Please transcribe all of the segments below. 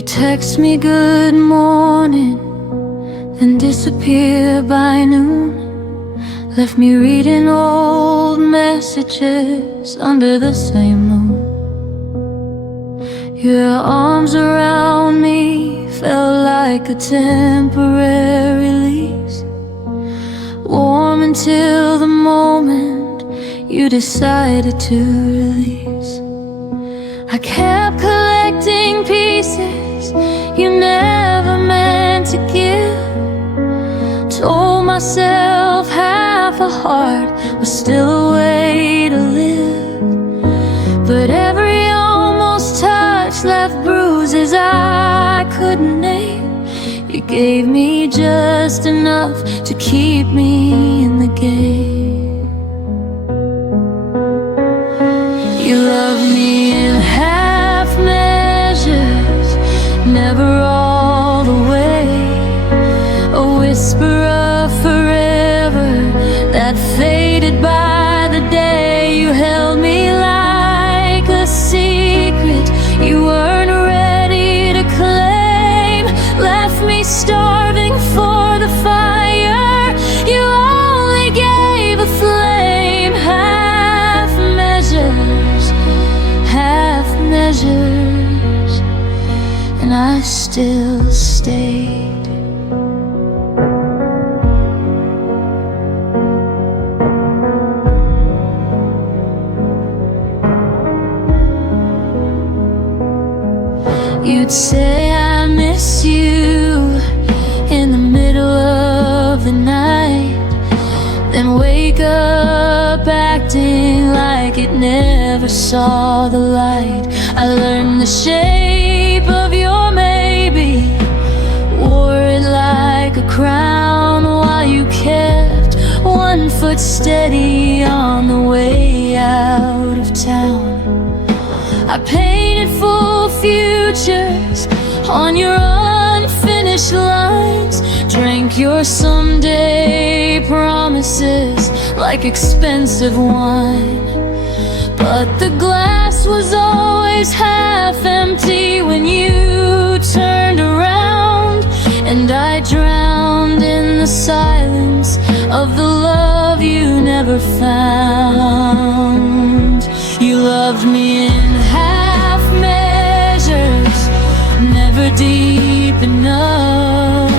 You text me good morning, then disappear by noon. Left me reading old messages under the same moon. Your arms around me felt like a temporary release, warm until the moment you decided to release. I kept collecting pieces you never meant to give. Told myself half a heart was still a way to live, but every almost touch left bruises I couldn't name. You gave me just enough to keep me in the game. You loved me in half measures, never all the way. A whisper of forever that faded by the day. You held me like a secret you weren't ready to claim. Left me starving for the fire you only gave a flame. Half measures, half measures, and I still stayed. You'd say I miss you in the middle of the night, then wake up acting like it never saw the light. I learned the shape of your maybe, wore it like a crown, while you kept one foot steady on the way out of town. I painted full futures on your unfinished lines, drank your someday promises like expensive wine. But the glass was always half empty when you turned around, and I drowned in the silence of the love you never found. You loved me in half measures, never deep enough.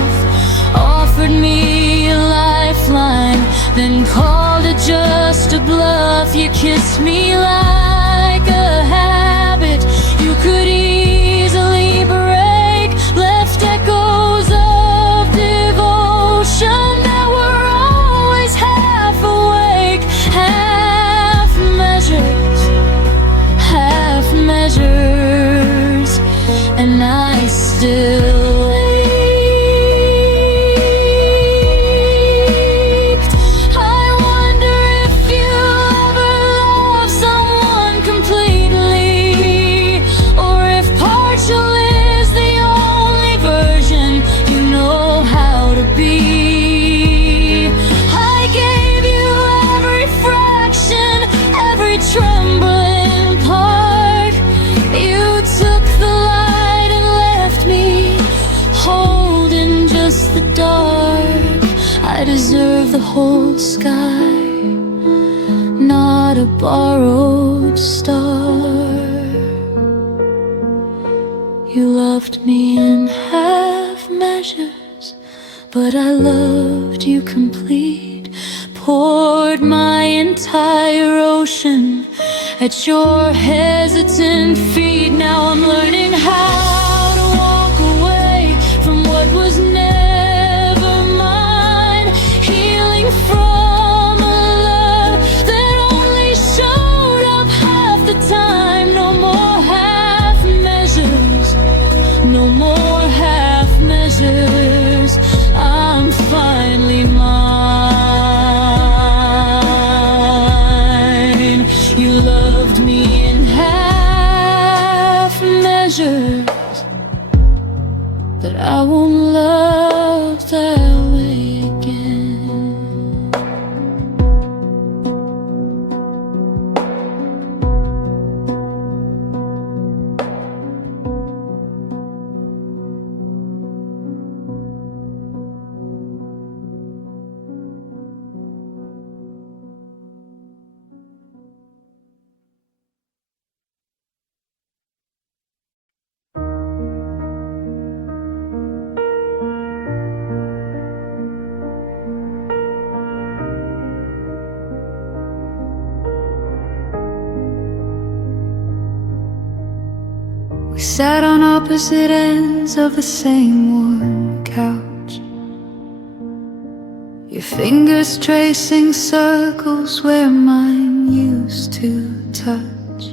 Offered me a lifeline, then called it just a bluff. You kissed me like a habit you could easily break, left echoes of devotion that were always half awake. Half measures, half measures, and I still ached. I wonder if you ever love someone completely, or if partial is the only version you know how to be. I gave you every fraction, every trembling part. You took the light and left me holding just the dark. I deserve the whole sky, not a borrowed star. You loved me in half measures, but I loved you complete. Poured my entire ocean at your hesitant feet. Now I'm learning how to walk away from what was never mine, healing from a love that only showed up half the time. No more half measures, no more half measures. I'm finally mine. You loved me in half measures, but I won't love that way again. sat on opposite ends of the same worn couch, your fingers tracing circles where mine used to touch.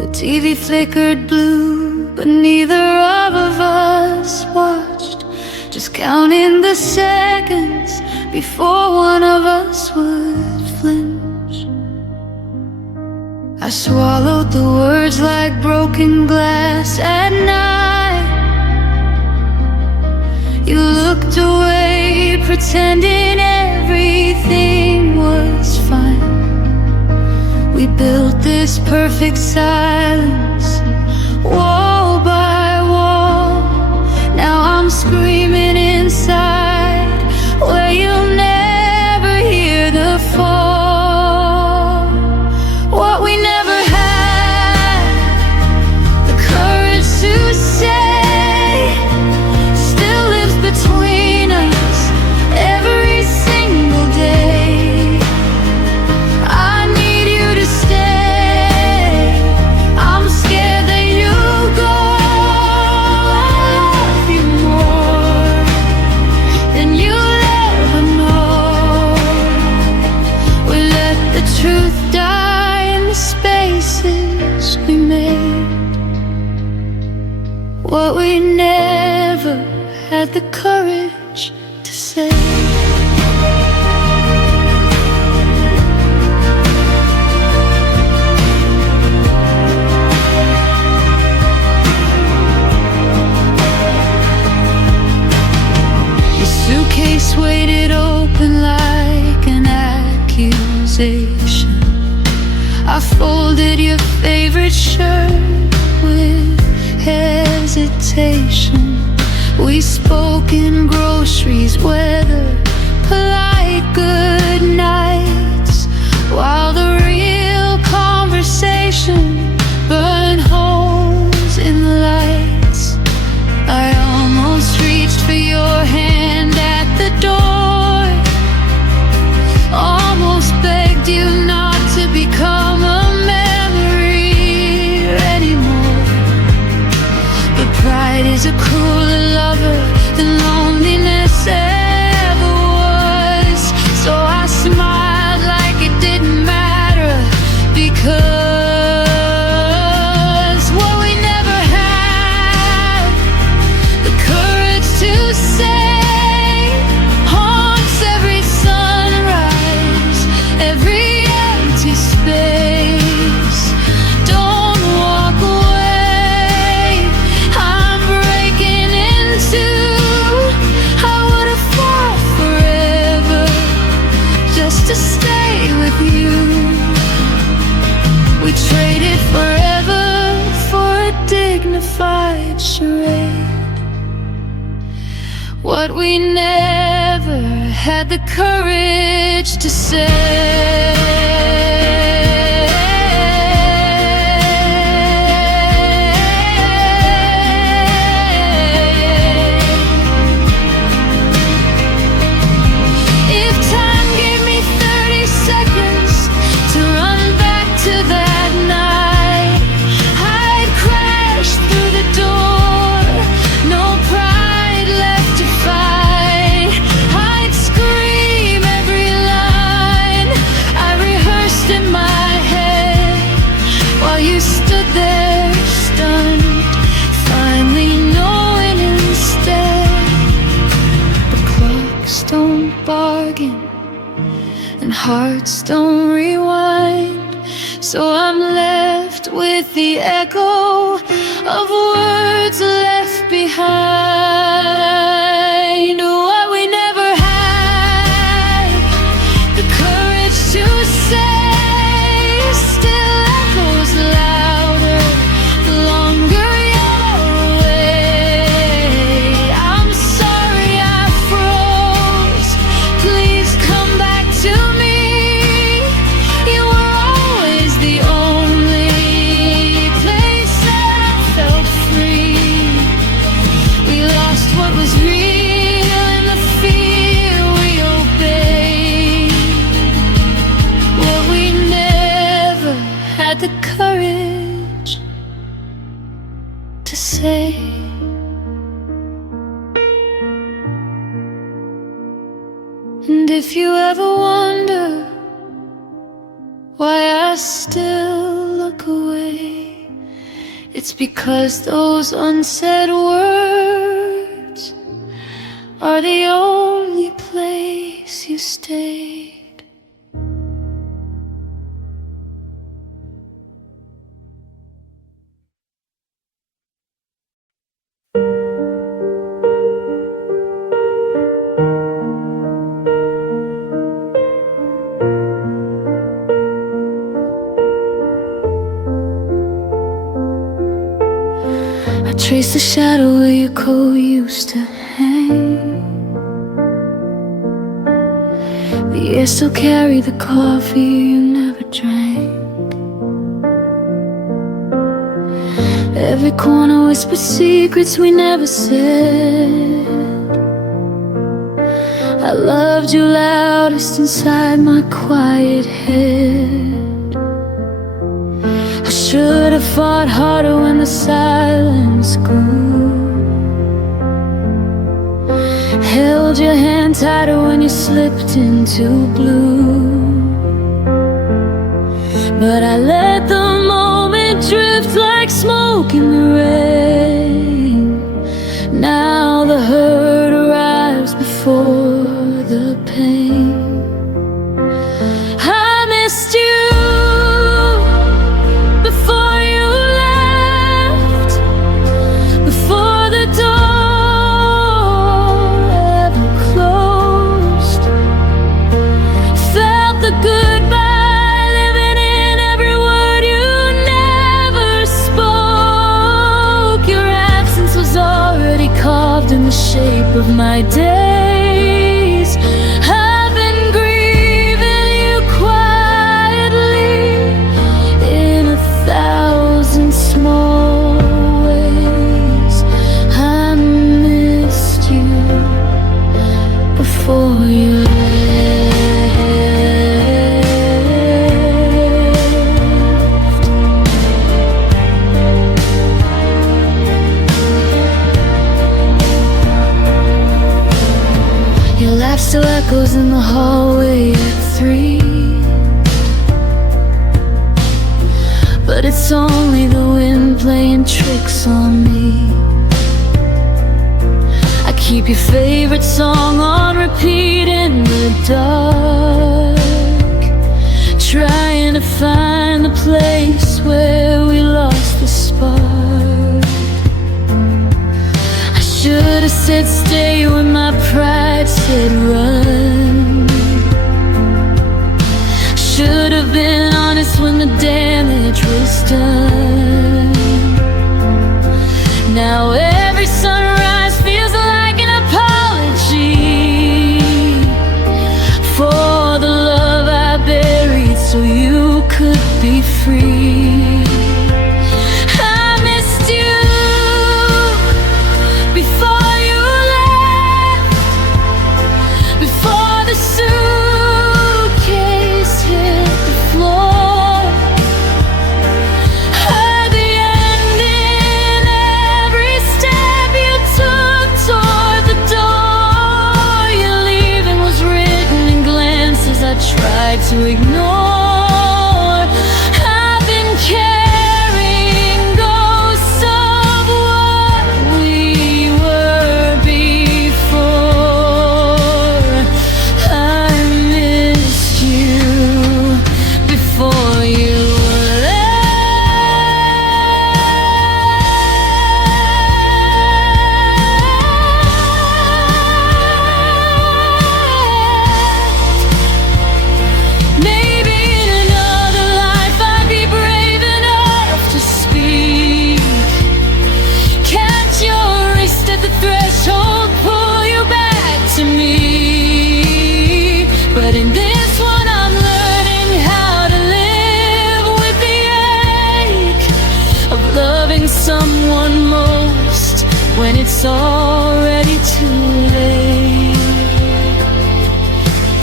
The TV flickered blue, but neither of us watched, just counting the seconds before one of us would flinch. I swallowed the words like broken glass at night. You looked away, pretending everything was fine. We built this perfect silence, wall by wall. Now I'm screaming inside, where you'll never hear the fall. What we never had the courage to say still lives between us every single day. I need you to stay. I'm scared that you'll go. I love you more than you'll ever know. We let the truth die in the spaces we made. What we never had the courage to say. Your suitcase weighted open like an accusation. I folded your favorite shirt with hesitation. We spoke in groceries, weather, polite good nights, while the real conversation burned holes in the lights. I almost reached for your hand at the door, almost begged you not to become a memory anymore. But pride is a crueler lover than loneliness ever was. So I smiled like it didn't matter, because what we never had the courage to say haunts every sunrise, every empty space. Don't walk away, I'm breaking into. I would have fought forever just to stay with you. We traded forever for a dignified charade. What we never had the courage to say. If time gave me 30 seconds to run back to that night, I'd crash through the door, no pride left to fight. I'd scream every line I rehearsed in my head, while you stood there stunned, finally knowing instead. The clocks don't bargain and hearts don't rewind, so I'm left with the echo of words left behind. What we never had the courage to say still echoes louder the longer you're away. I'm sorry I froze, please come back to me. You were always the only place that I felt free. We lost what was real in the fear we obeyed. What we never had the courage if you ever wonder why I still look away, it's because those unsaid words are the only place you stayed. Trace the shadow where your coat used to hang. The air still carried the coffee you never drank. Every corner whispered secrets we never said. I loved you loudest inside my quiet head. I should have fought harder when the silence grew. Held your hand tighter when you slipped into blue. But I let the moment drift like smoke in the rain. Now the hurt arrives before the pain. I missed you before you left, before the door ever closed. Felt the goodbye living in every word you never spoke. Your absence was already carved in the shape of my days. I've been grieving you quietly in 1,000 small ways. I missed you before you left. Your laugh still echoes in the hallway at 3. But it's only the wind playing tricks on me. I keep your favorite song on repeat in the dark, trying to find the place where we lost the spark. I should have said stay when my pride said run. Should have been honest when the damage was done. Now every sunrise feels like an apology for the love I buried so you could be free. I missed you before you left, before the suitcase hit the floor. Heard the end in every step you took toward the door. Your leaving was written in glances I tried to ignore. I've been carrying ghosts of what we were before. I missed you before you left. Maybe in another life I'd be brave enough to speak. Catch your wrist at the threshold, pull you back to me. But in this one I'm learning how to live with the ache of loving someone most when it's already too late.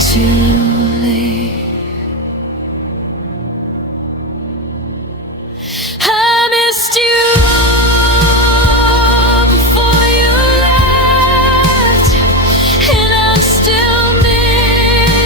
Too late. I missed you before you left, and I'm still missing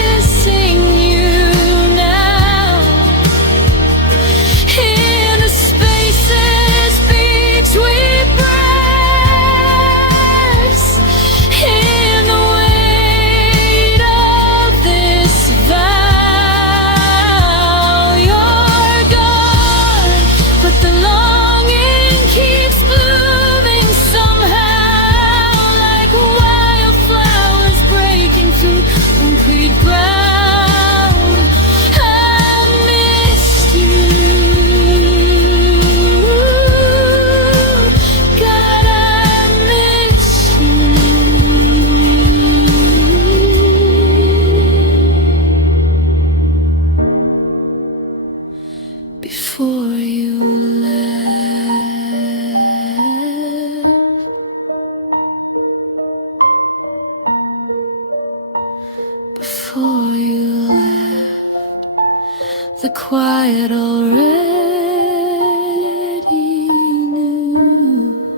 before you left, the quiet already knew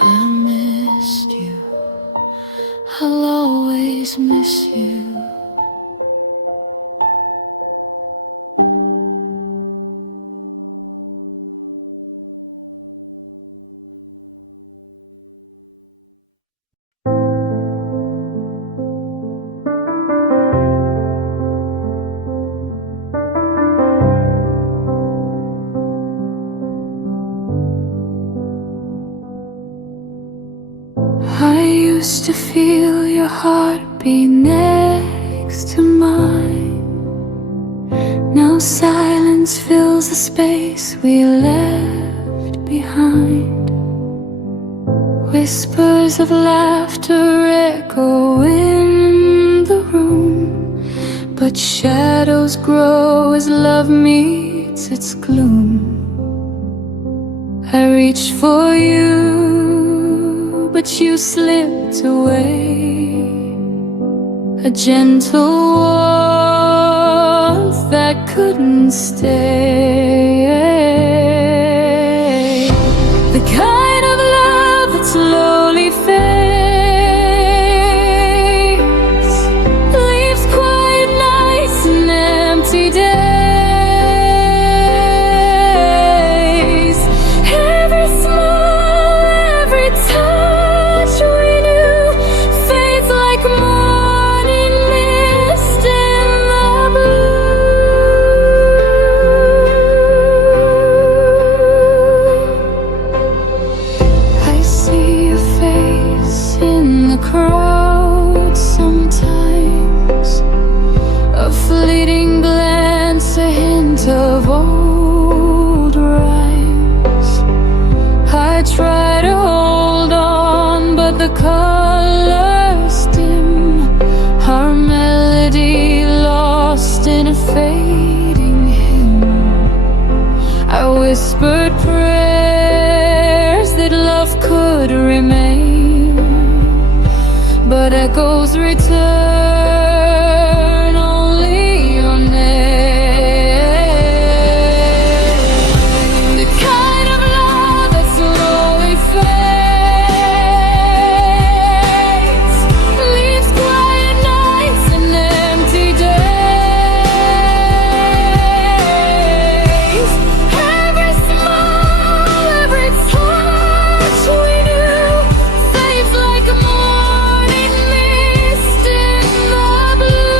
I missed you, I'll always miss you. I used to feel your heartbeat next to mine. Now silence fills the space we left behind. Whispers of laughter echo in the room, but shadows grow as love meets its gloom. I reached for you, but you slipped away. A gentle warmth that couldn't stay. The kind of love that slowly fades, leaves quiet nights and empty days. Every smile, every touch we knew fades like morning mist in the blue. I see your face in the crowd sometimes, a fleeting glance, a hint of old rhymes. I try to hold on, but the colors dim, our melody lost in a fading hymn. I whispered prayers that love could remain, but echoes return only your name. The kind of love that slowly fades, leaves quiet nights and empty days. Every smile, every touch we knew fades like a morning mist in the blue.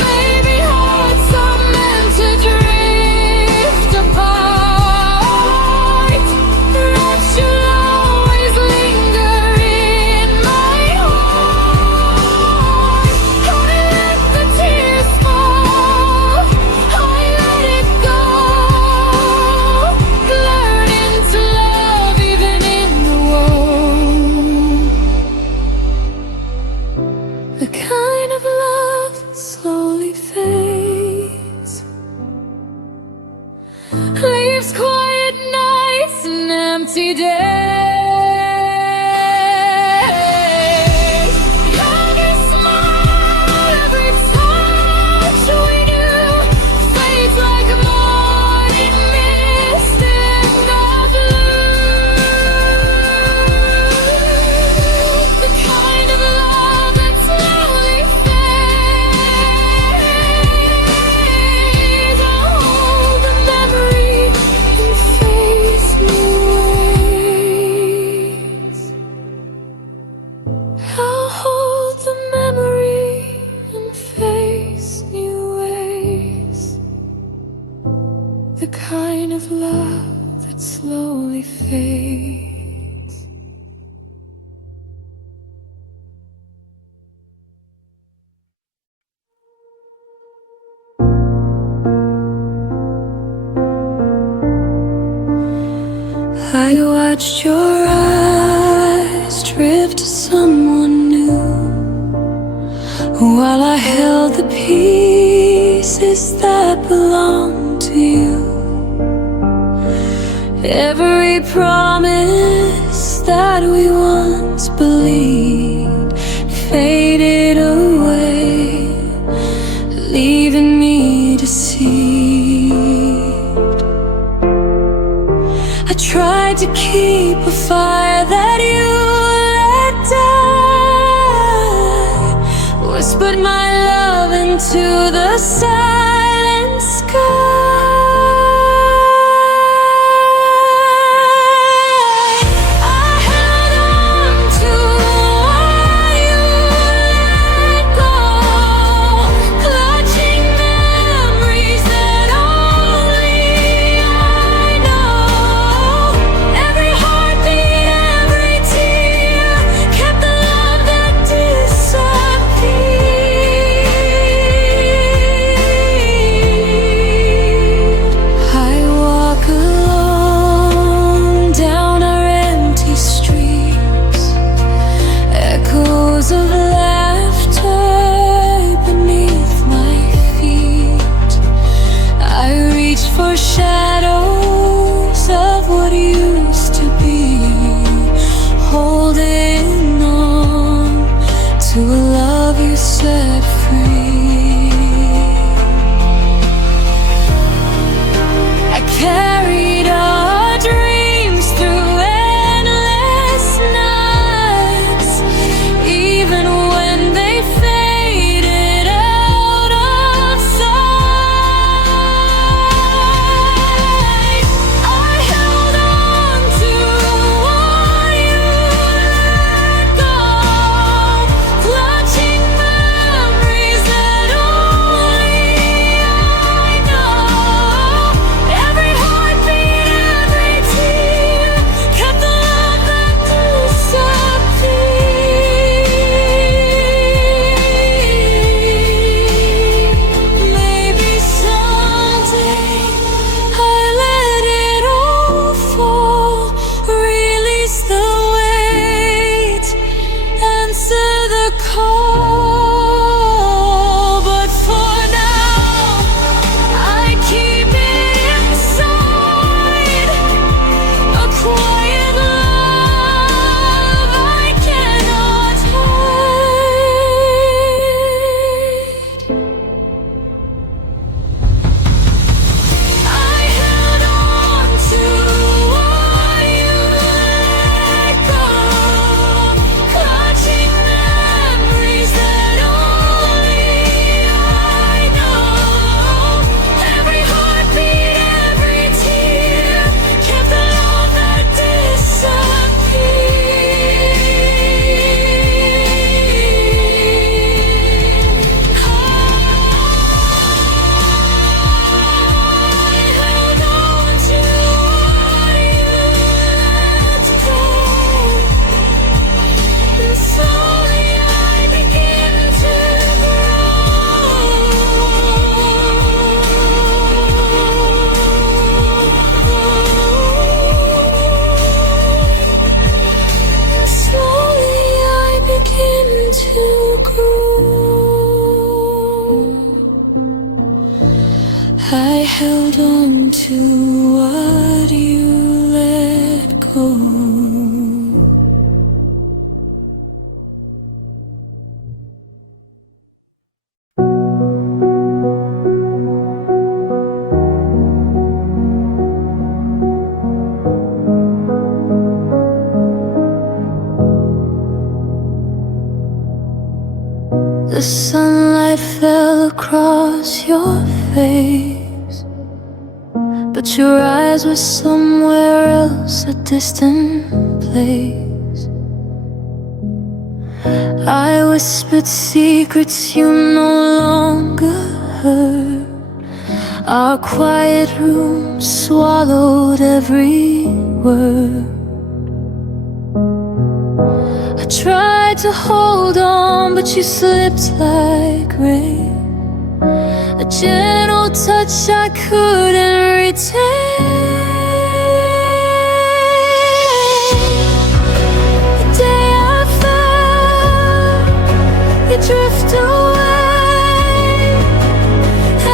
Baby, hearts are meant to drift apart, that you'll always linger in my heart. I let the tears fall, I let it go, learning to love even in the woe. The kind of love that slowly fades, leaves quiet nights and empty days. Every smile, every touch we knew fades like a morning mist in the blue. The kind of love that slowly fades. I'll hold the memory and face new ways. I'll hold the memory and face new ways. The kind of love that slowly fades. I watched your eyes drift to someone new, while I held the pieces that belonged to you. Every promise dreams that we once believed faded away, leaving me deceived. I tried to keep a fire that you let die, whispered my love into the silent sky. For shadows of what used to be, holding on to a love you set free. I carried our dreams through endless nights, even when they faded out of sight. I held on to what you let go, clutching memories that only I know. Every heartbeat, every tear kept the love that disappeared. Maybe someday I let it all fall, release the weight, answer the call. But for now, I keep it inside, a quiet love I cannot hide. I held on to what you let go, clutching memories that only I know. Every heartbeat, every tear kept the love that disappeared. I held on to what you let go, and slowly I begin to grow. Slowly I begin to grow. I held on to what you let go. The sunlight fell across your face, but your eyes were somewhere else, a distant place. I whispered secrets you no longer heard. Our quiet room swallowed every word. I tried to hold on, but you slipped like rain, a gentle touch I couldn't retain. The day I fell, you drift away.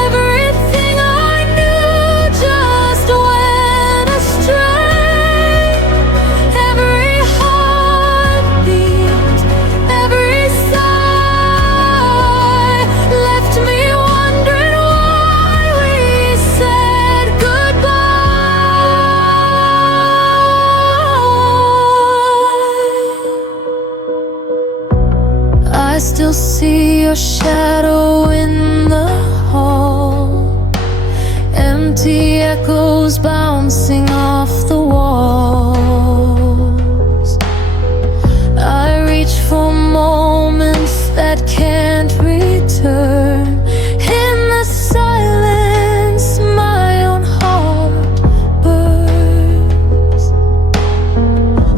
Everything I knew just went astray. Every still see your shadow in the hall, empty echoes bouncing off the walls. I reach for moments that can't return. In the silence, my own heart burns.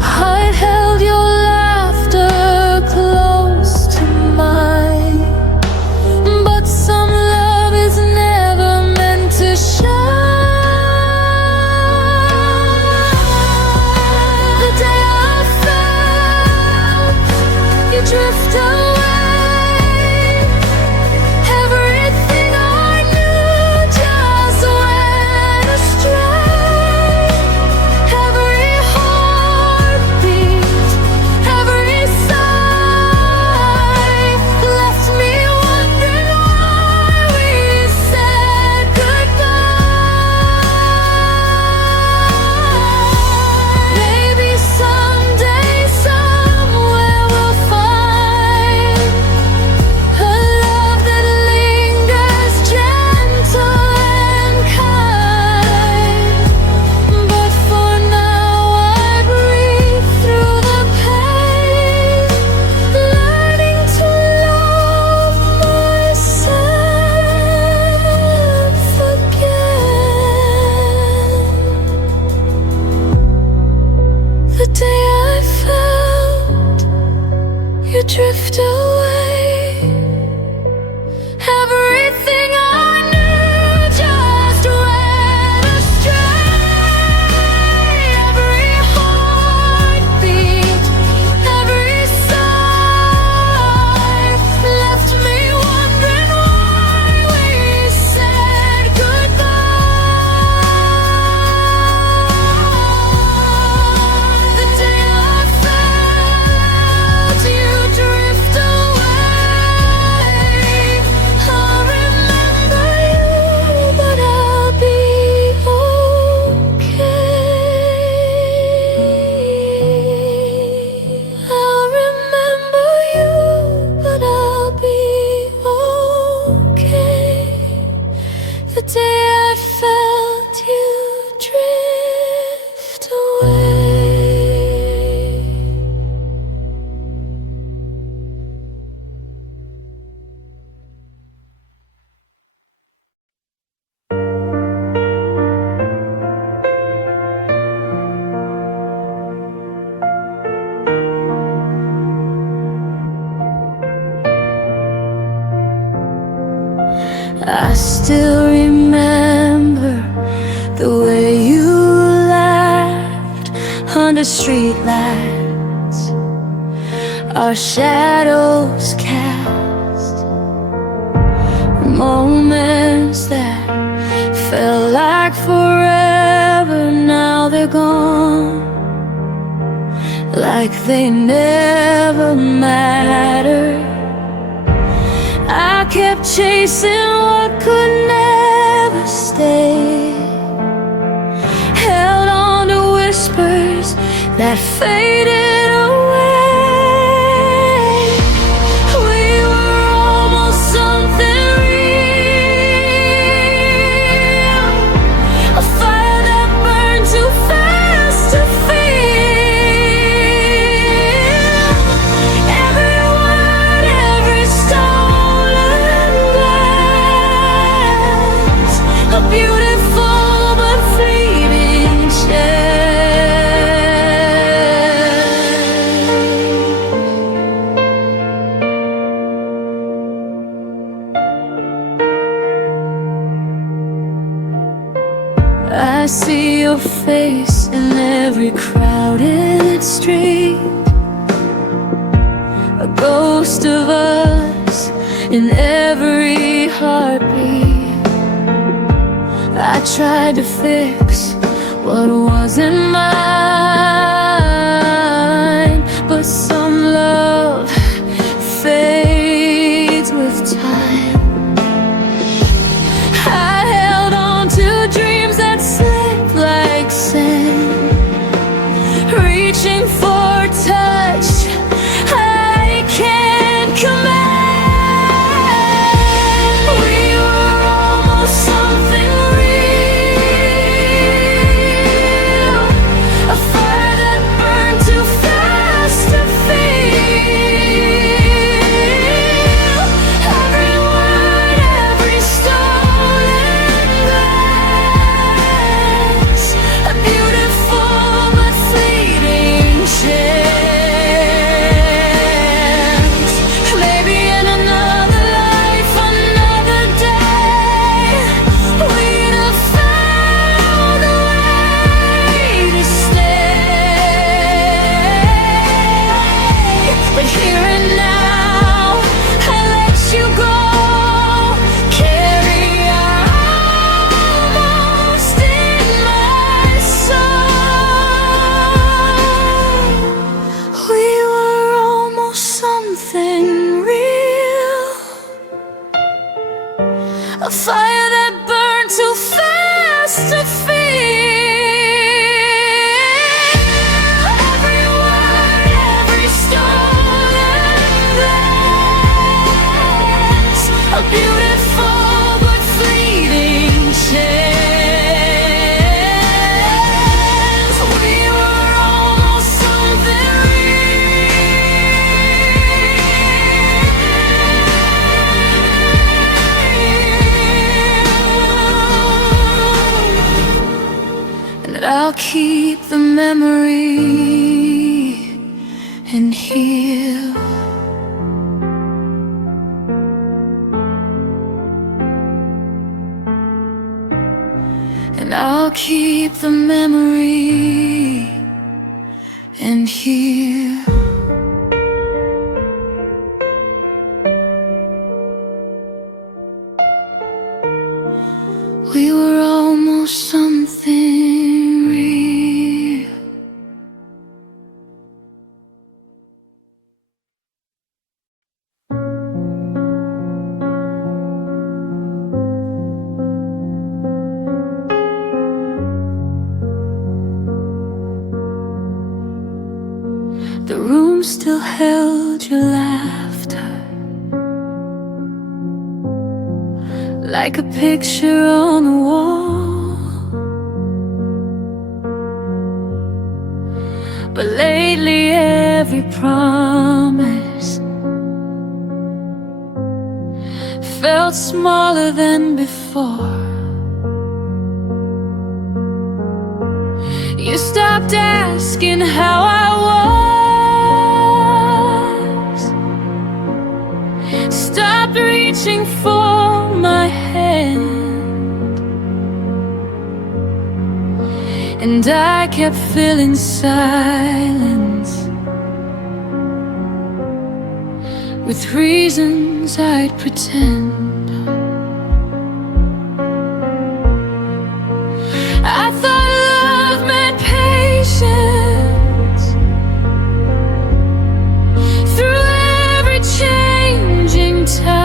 I held your laughter close to mine, but some love is never meant to shine. The day I felt you drift away, everything I knew just went astray. Every heartbeat, every sigh left me wondering why we said goodbye. Maybe someday, somewhere we'll find a love that lingers gentle and kind. But for now I breathe through the pain, learning to love myself again. The day I felt you drift away, everything I knew just went astray. Every heartbeat, every sigh left me wondering why we said goodbye. The day I felt you drift away, I'll remember you, but I'll be okay. I'll remember you, but I'll be okay. The day I felt you drift away. I still remember the way you laughed under streetlights, our shadows cast, moments that felt like forever. Now they're gone, like they never mattered. I kept chasing what could never stay, held on to whispers that faded away. We were almost something real, a fire that burned too fast to feel. Every word, every stolen glance, a beautiful but fleeting chance. I see your face in every crowded street, a ghost of us in every heartbeat. I tried to fix what wasn't mine, but some love fades with time. I held on to dreams that slipped like sand, reaching for touch I can't command. keep the memory and heal. And I'll keep the memory and heal. We were almost something real. The room still held your laughter, like a picture on the wall. But lately every promise felt smaller than before. You stopped asking how I was, stopped reaching for my hand, and I kept filling silence with reasons I'd pretend. I thought love meant patience through every changing tide,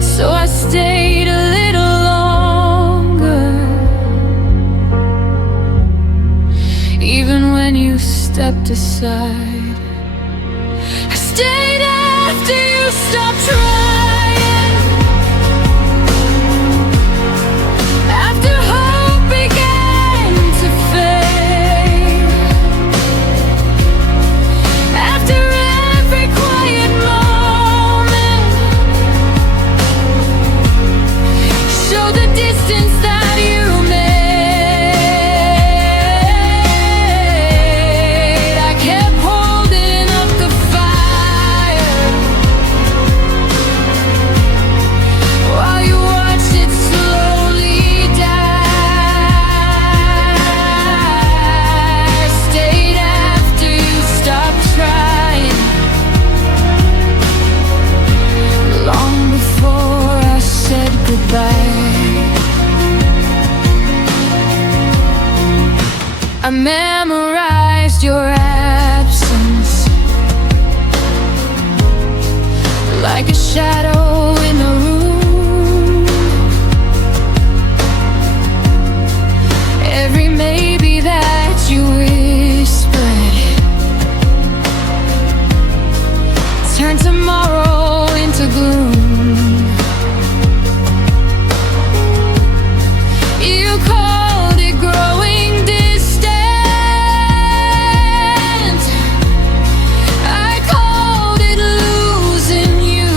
so I stayed a little longer, even when you stepped aside. I stayed after you stopped trying, after hope began to fade, after every quiet moment showed the distance that you made. I kept holding up the fire while you watched it slowly die. Stayed after you stopped trying, long before I said goodbye. I memorized your absence like a shadow in the room. Every maybe that you whispered turned tomorrow into gloom. You called it growing distant, I called it losing you.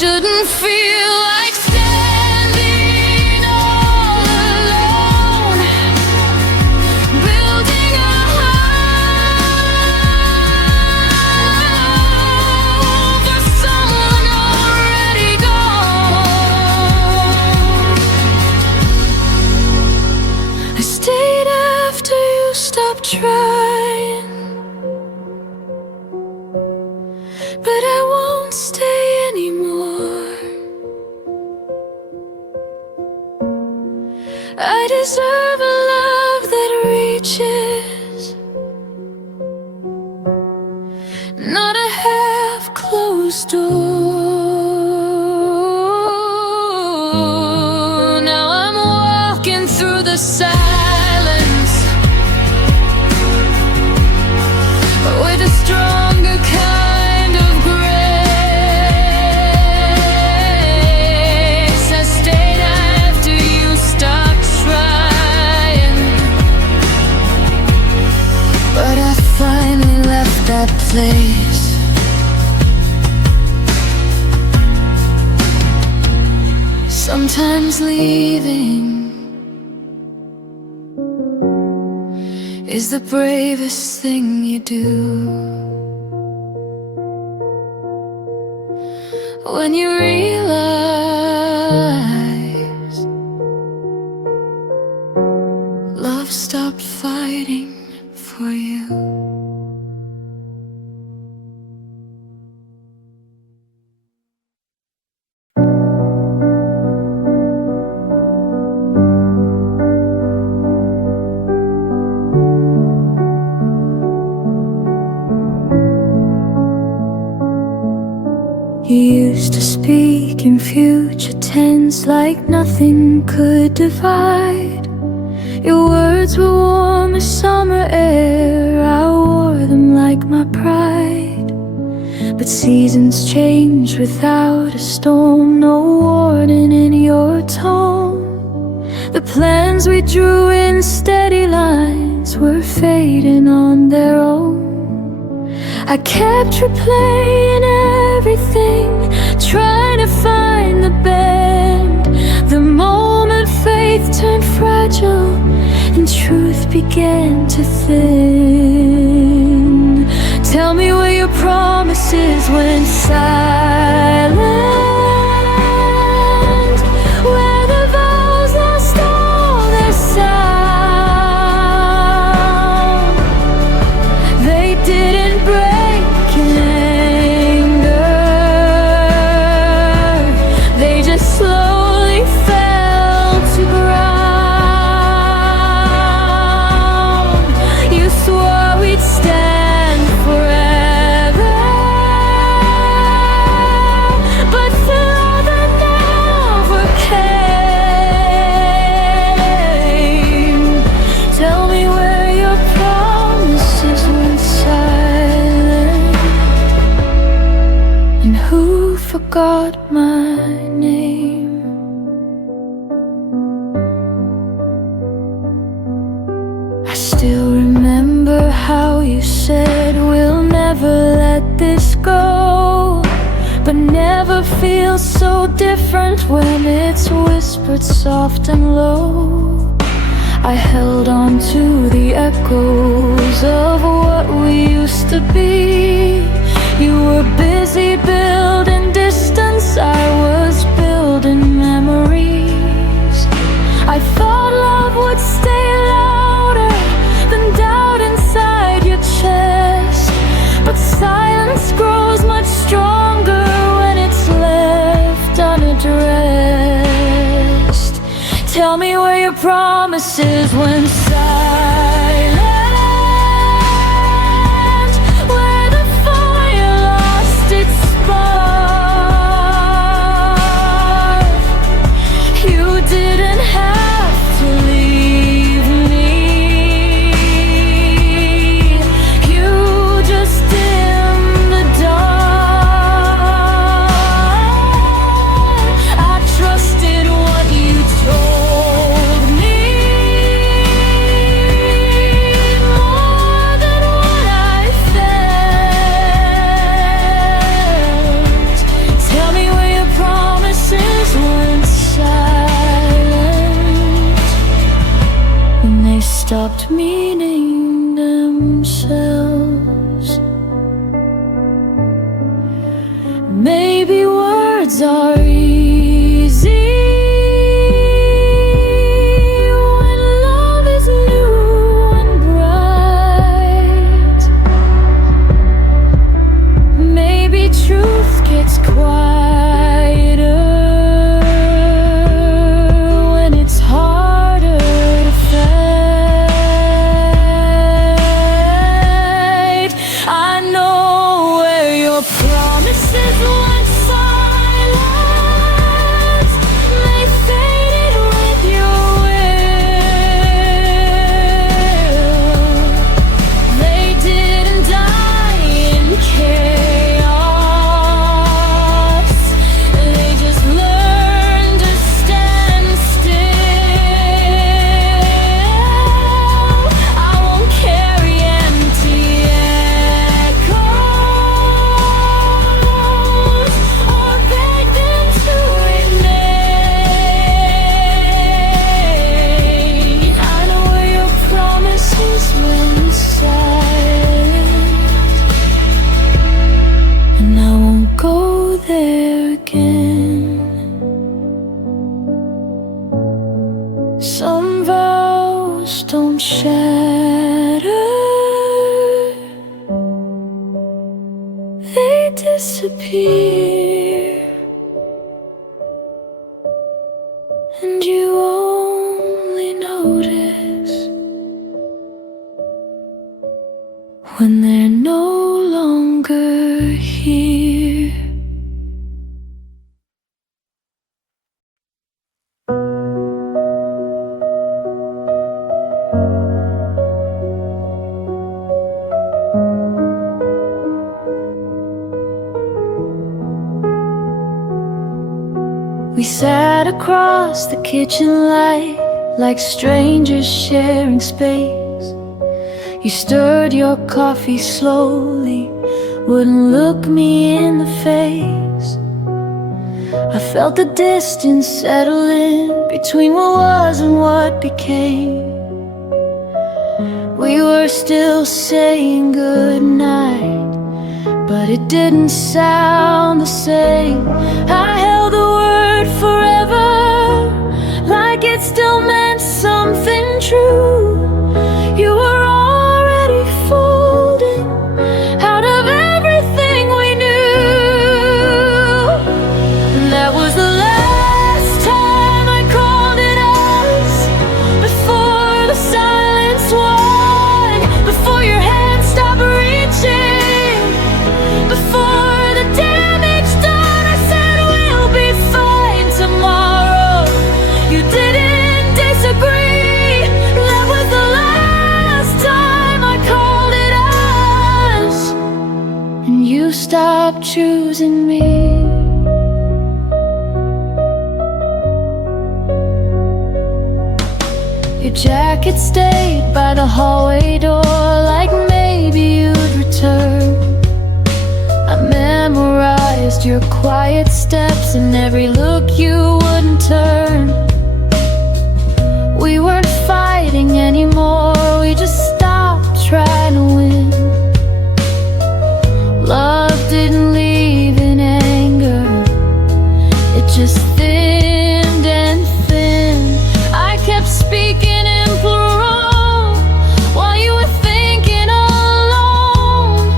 shouldn't feel like standing all alone, building a home for someone already gone. I stayed after you stopped trying, but I won't stay anymore. I deserve a love that reaches, not a half-closed door. Now I'm walking through the silence with a stronger kind of grace. I stayed after you stopped trying, but I finally left that place. Sometimes leaving is the bravest thing you do. When you realize love stopped fighting for you. You used to speak in future tense like nothing could divide. Your words were warm as summer air, I wore them like my pride. But seasons change without a storm, no warning in your tone. The plans we drew in steady lines were fading on their own. I kept replaying everything, trying to find the bend. The moment faith turned fragile and truth began to thin. Tell me where your promises went silent, where the vows lost all their sound. They didn't break in anger, they just slowly fell to ground. You swore we'd stand forever, but through the never came. Tell me where your promises went silent, and who forgot my name. I still remember how you said we'll never let this go, but never feels so different when it's whispered soft and low. I held on to the echoes of what we used to be. You were busy building distance, I was building memories. I thought love would stay louder than doubt inside your chest, but silence grows much stronger when it's left unaddressed. Tell me where your promises went silent, where the fire lost its spark. You didn't have to leave me, you just dimmed the dark. I trusted what you told me, stopped meaning themselves. Maybe words are easy when love is new and bright. Maybe truth gets quieter when it's harder to fight. I know where your promises went silent. They faded with your will. They didn't die in chaos. They just learned to stand still. I won't carry empty echoes or beg them to remain. I know where your promises went silent, and I won't go there again. Some vows don't shatter, they disappear, and you only notice when they're no longer here. We sat across the kitchen light like strangers sharing space. You stirred your coffee slowly, wouldn't look me in the face. I felt the distance settle in between what was and what became. We were still saying goodnight, but it didn't sound the same. I held the word forever, like it still meant something true. You were already folding out of everything we knew. And that was the last time I called it us, before the silence won, before your hand stopped reaching, before the damage done. I said we'll be fine tomorrow. You didn't disagree. That was the last time I called it us, and you stopped choosing me. Your jacket stayed by the hallway door, like maybe you'd return. I memorized your quiet steps and every look you wouldn't turn. We weren't fighting anymore, we just stopped trying to win. Love didn't leave in anger, it just thinned and thinned. I kept speaking in plural while you were thinking alone.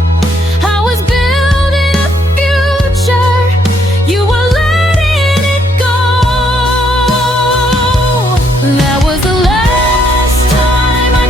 I was building a future, you were letting it go. That was the last time I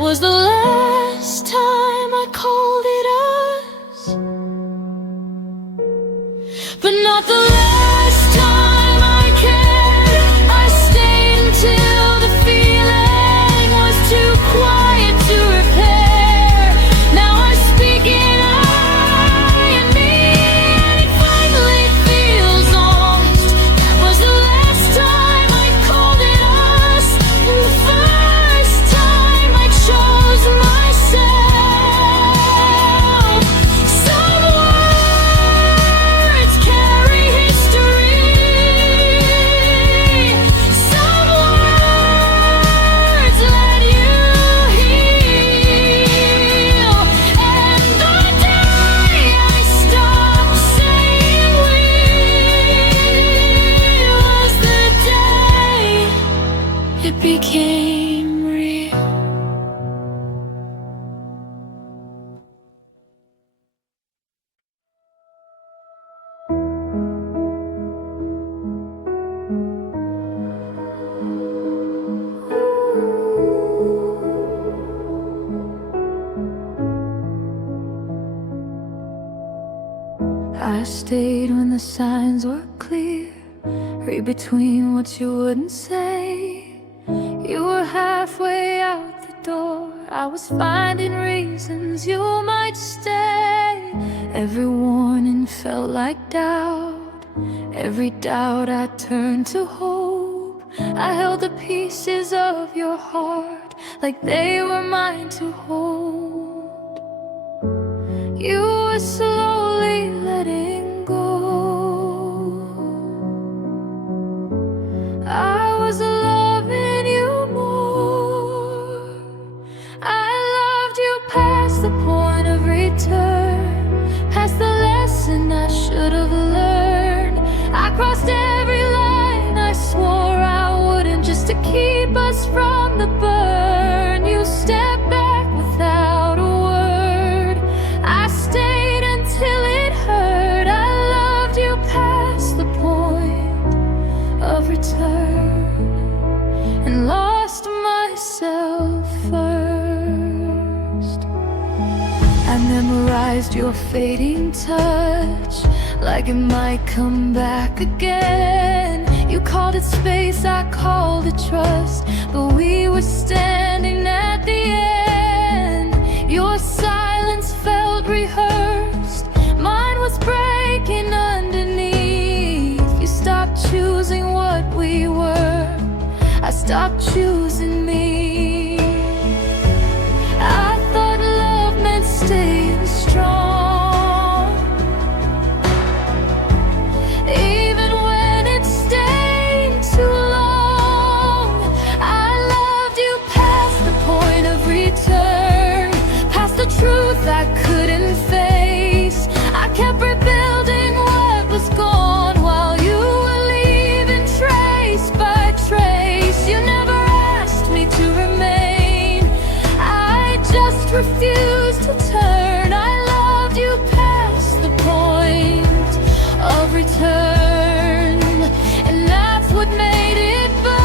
was the last time I called it us, but not the last time I cared. I stayed until the feeling was too quiet to repair. Now I speak in I and me, and it finally feels honest. That was the last time I called it us, and the first time I chose myself. Some words carry history, some words let you heal, and the day I stopped saying we was the day it became real. I stayed when the signs were clear. Read between what you wouldn't say. You were halfway out the door. I was finding reasons you might stay. Every warning felt like doubt. Every doubt I turned to hope. I held the pieces of your heart like they were mine to hold. You were slowly letting go. I was loving you more. I loved you past the point of return, past the lesson I should have learned. I crossed every line I swore I wouldn't, just to keep us from the burn. You stepped back without a word. I stayed until it hurt. I loved you past the point of return and lost myself first. I memorized your fading touch like it might come back again. You called it space, I called it trust, but we were standing at the end. Your silence felt rehearsed, mine was breaking underneath. You stopped choosing what we were, I stopped choosing me. I thought love meant staying strong, even when it stayed too long. I loved you past the point of return, past the truth I couldn't face. I kept rebuilding what was gone while you were leaving trace by trace. You never asked me to remain, I just refused to turn. I loved you past the point of return, and that's what made it burn.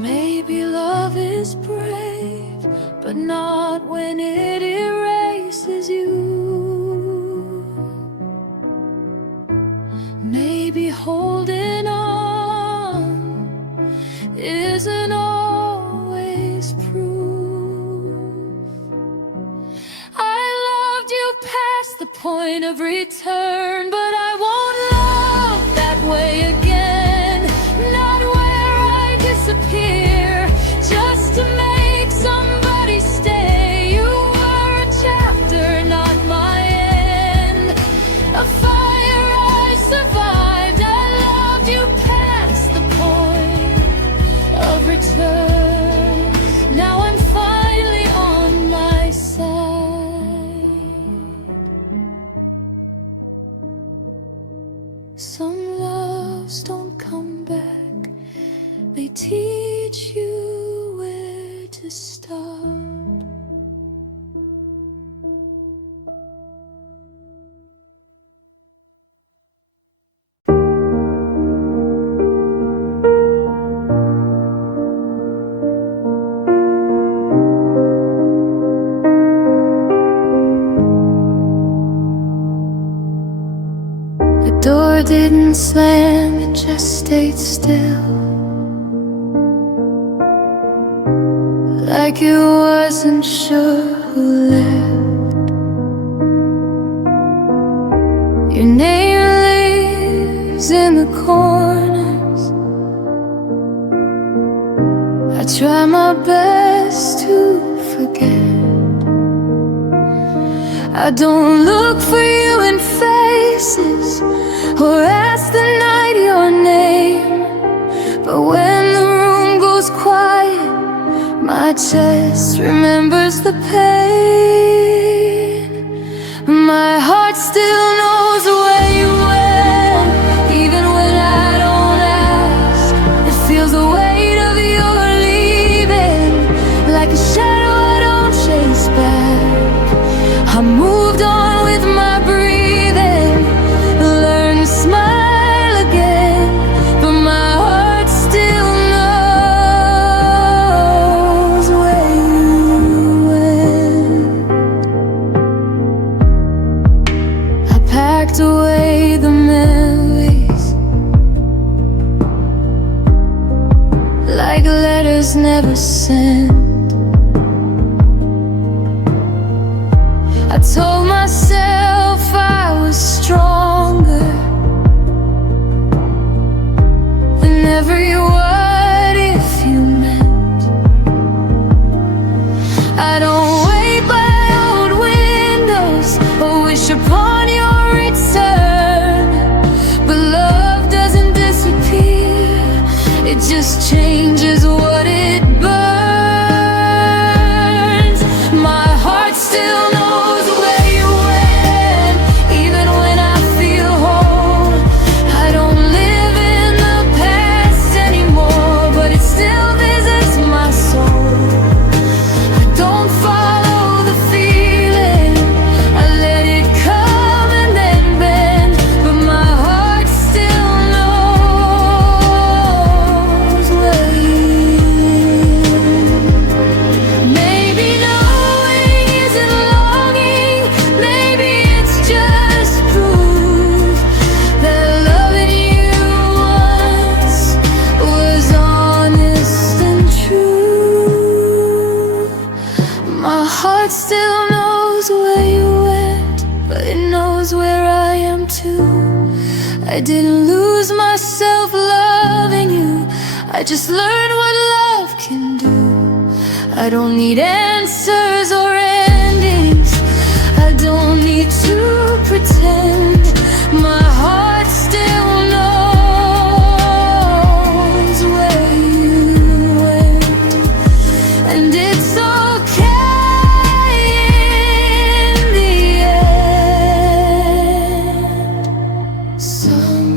Maybe love is brave, but not when it erases you. Maybe holding on isn't always proof. I loved you past the point of return, but I won't love that way again. Not where I disappear just to make somebody stay. You were a chapter, not my end, a fire I survived. I loved you past the point of return. Now I'm finally on my side. Some loves don't come back, they teach you where to start. door didn't slam, it just stayed still, like it wasn't sure who left. Your name lives in the corners. I try my best to forget. I don't look for you in faces or ask the night your name, but when the room goes quiet, my chest remembers the pain. My heart still knows where you went, even when I don't ask. It feels the weight of your leaving, like a shadow I don't chase back. I moved on with my breathing, learned to smile again, but my heart still knows where you went. I packed away the memories, like letters never sent. I told myself I was stronger than every what if you meant. I don't wait by old windows or wish upon your return, but love doesn't disappear, it just changes what it burns. My heart still knows where you went, even when I feel whole. I don't live in the past anymore, but it still visits my soul. I don't follow the feeling, I let it come and then bend, but my heart still knows where you went. Maybe knowing isn't longing, maybe it's just proof that loving you once was honest and true. My heart still knows where you went, but it knows where I am too. I didn't lose myself loving you, I just learned what love can do. I don't need answers or endings, I don't need to pretend. My heart still knows where you went, and it's okay in the end. Some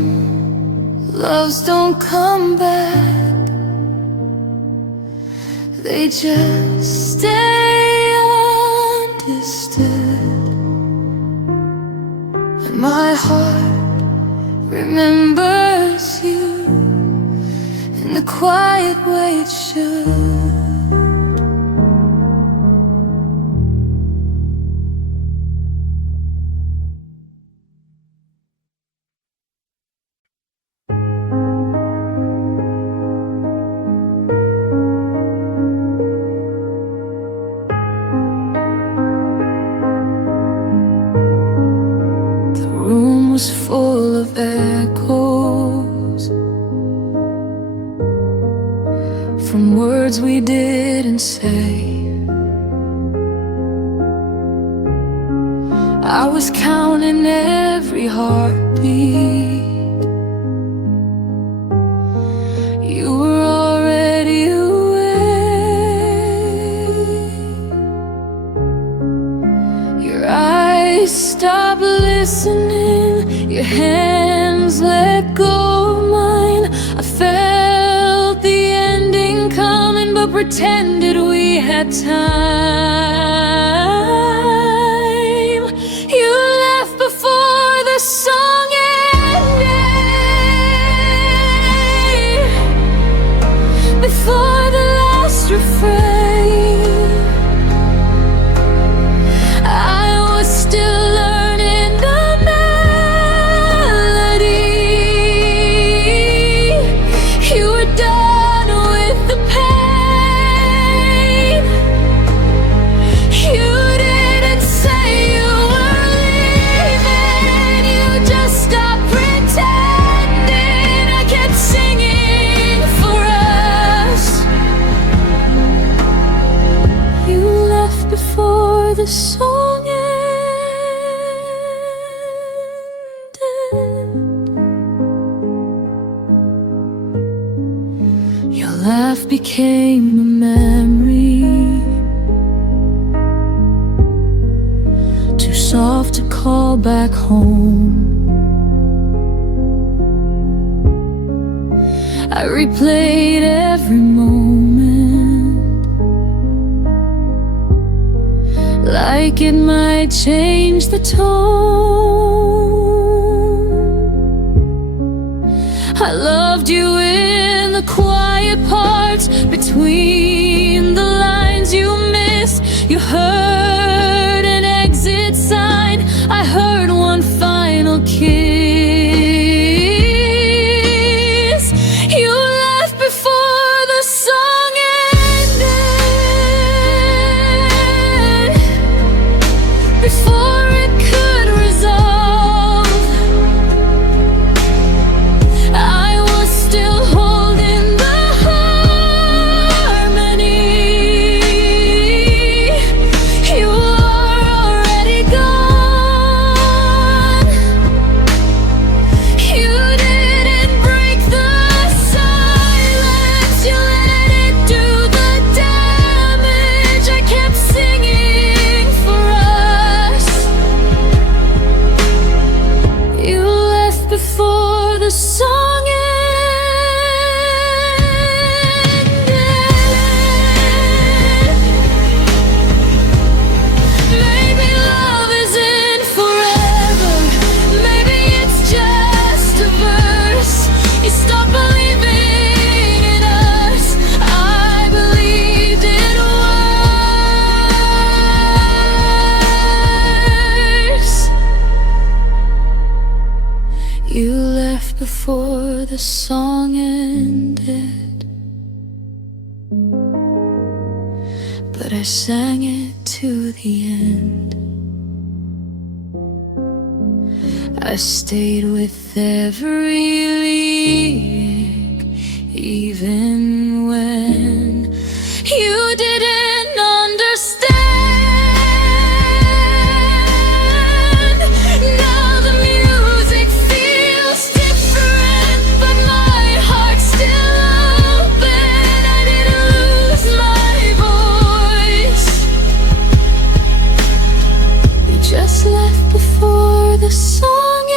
loves don't come back, they just stay understood. And my heart remembers you in the quiet way it should. The room was full of echoes from words we didn't say. I was counting every heartbeat. You were already away. Your eyes stopped listening, your hands let go of mine. I felt the ending coming, but pretended we had time. You left before the song ended, before the last refrain. I was still learning the melody. laugh became a memory, too soft to call back home. I replayed every moment, like it might change the tone. I loved you in the quiet parts, between the lines you missed. You heard an exit sign, I heard one final kiss. You left before the song ended, but I sang it to the end. I stayed with every lyric, even when you didn't understand. Now the music feels different, but my heart's still open. I didn't lose my voice. We just left before the song ended.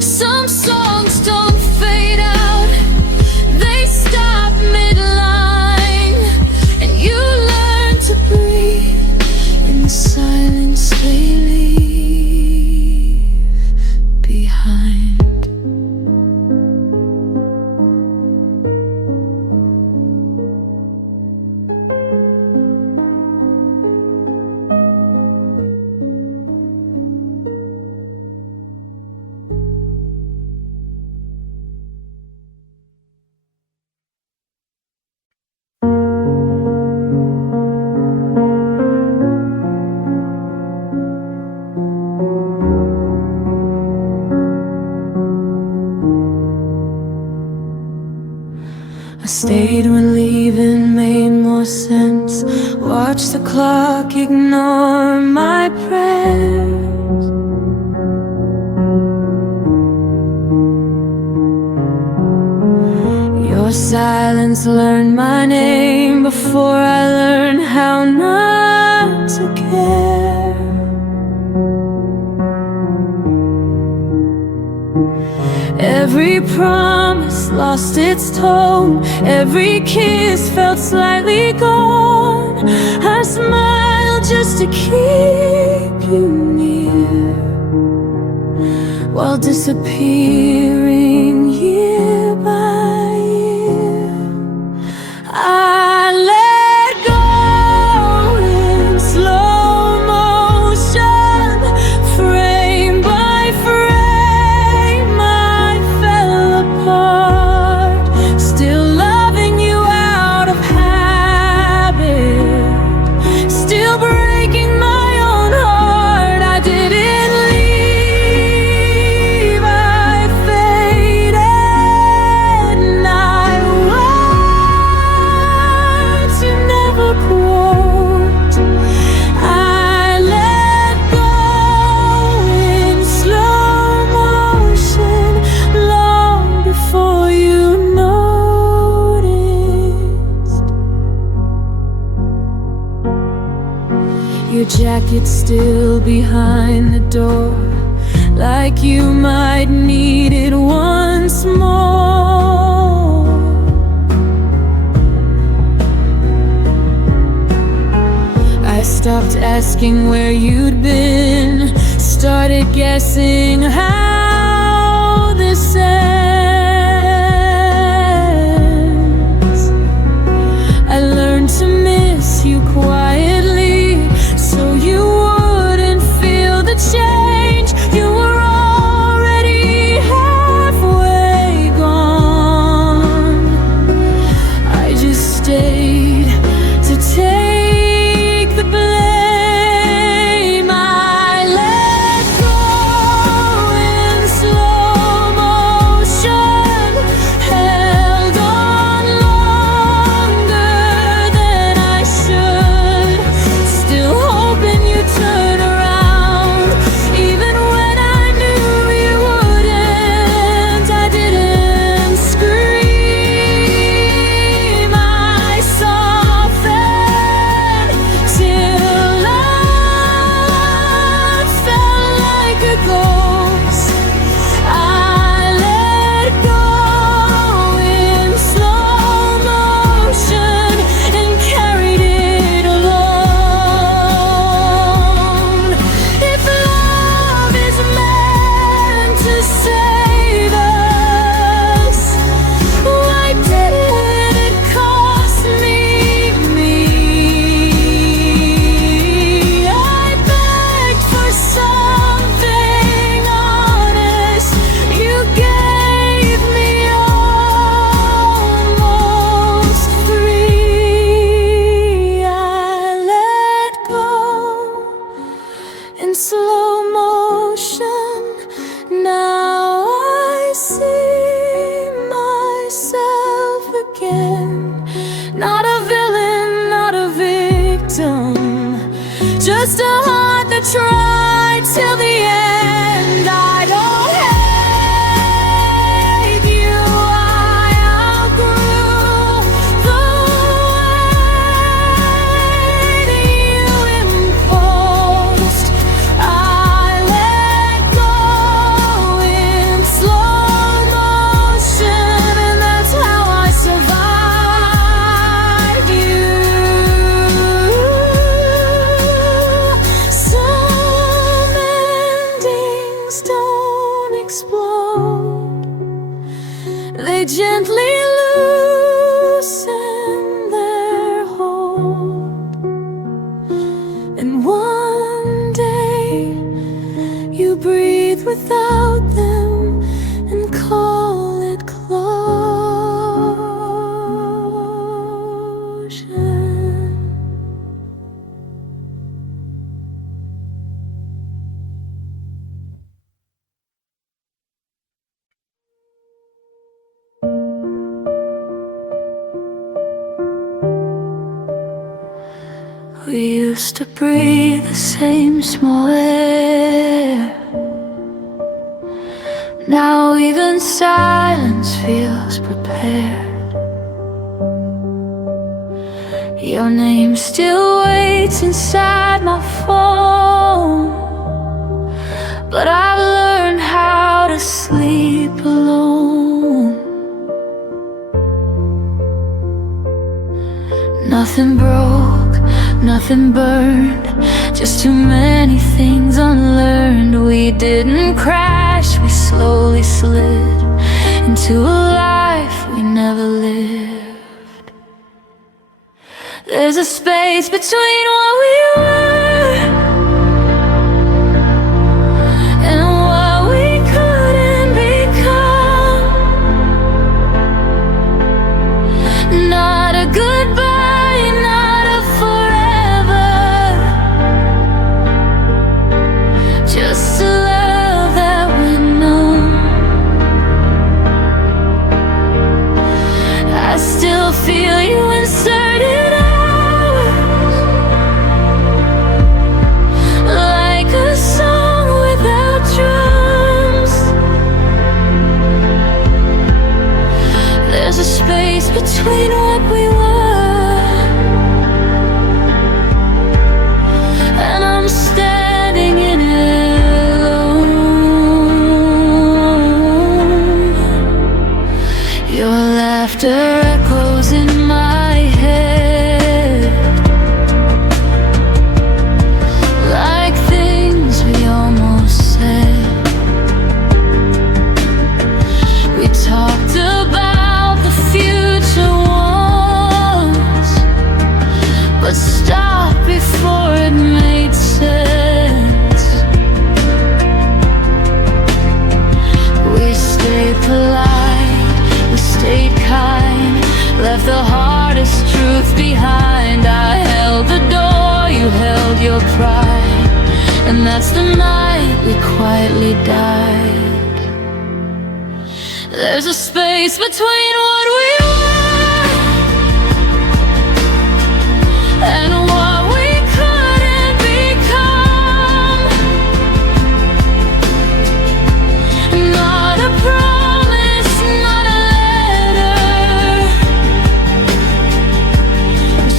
Some songs don't fade out, they stop mid-line, and you learn to breathe in the silence they leave behind. I stayed when leaving made more sense. Watch the clock ignore my prayers. Your silence learned my name before I learned how not to care. Every promise lost its tone, every kiss felt slightly gone. I smiled just to keep you near, while disappearing year by year. I let go in slow motion, frame by frame I fell apart. Still loving you out of habit, still breaking my own heart. I didn't leave, I faded. Your jacket still behind the door, like you might need it once more. I stopped asking where you'd been, started guessing how this ends. I learned to miss you quietly, so you wouldn't feel the change. You were already halfway gone. I just stayed to take the blame. I let go in slow motion, held on longer than I should, still hoping you'd turn around, even when I knew you wouldn't. I didn't scream, I softened till love felt like a ghost. I let go in slow motion and carried it alone. If love is meant to save us, why didn't it cost me? I begged for something honest, you gave me almost free. I let go in slow motion, now I see myself again. Not a villain, not a victim, just a heart that tried till the end. I don't hate you, I outgrew the way that you imposed. I let go in slow motion, and that's how I survived you. Some endings don't explode, they gently loosen their hold, and one day you breathe without them and call it closure. We used to breathe the same small air. Now even silence feels prepared. Your name still waits inside my phone, but I've learned how to sleep alone. Nothing broke, nothing burned, just too many things unlearned. We didn't crash, we slowly slid into a life we never lived. There's a space between what we were and what we couldn't become. Not a goodbye, not a forever, just a love that went numb. I still feel you inserted hours before it made sense. We stayed polite, we stayed kind, left the hardest truth behind. I held the door, you held your pride, and that's the night we quietly died. There's a space between what we were and what we couldn't become. Not a promise, not a letter,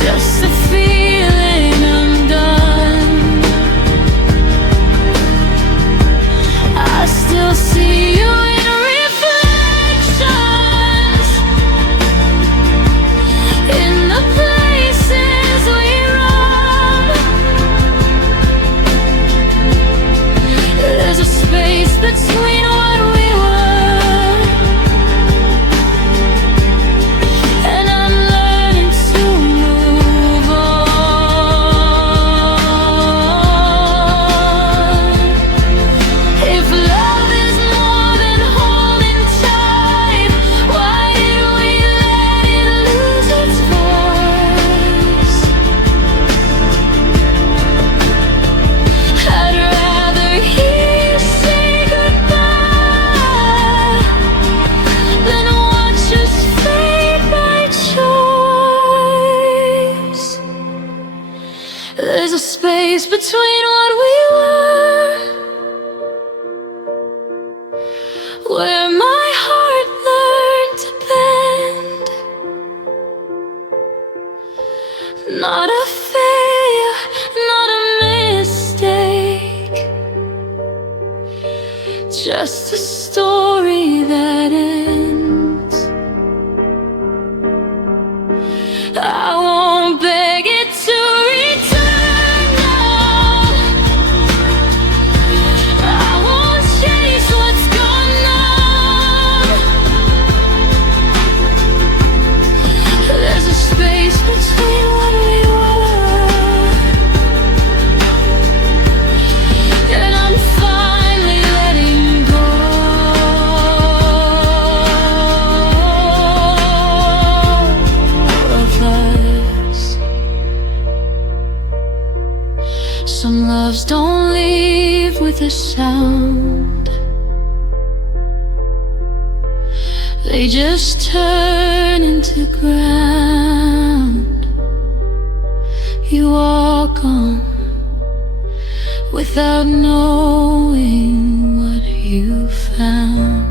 just a feeling undone. I still see you in reflections, in the places we run. There's a space between what we were, and I'm learning to move on. If love is more than holding tight, why did we let it lose its voice? I'd rather hear you say goodbye than watch us fade by choice. There's a space between what we were, where my heart learned to bend. Not a failure, not a mistake, just a story that ends. I won't beg it to return now. I won't chase what's gone numb. There's a space between what we were, and I'm finally letting go of us. Some loves don't leave with a sound, they just turn into ground. You walk on without knowing what you found.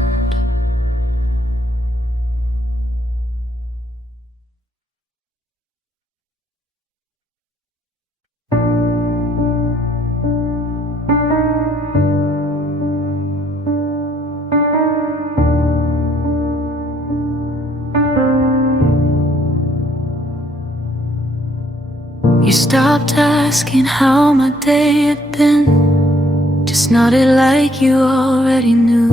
You stopped asking how my day had been, just nodded like you already knew.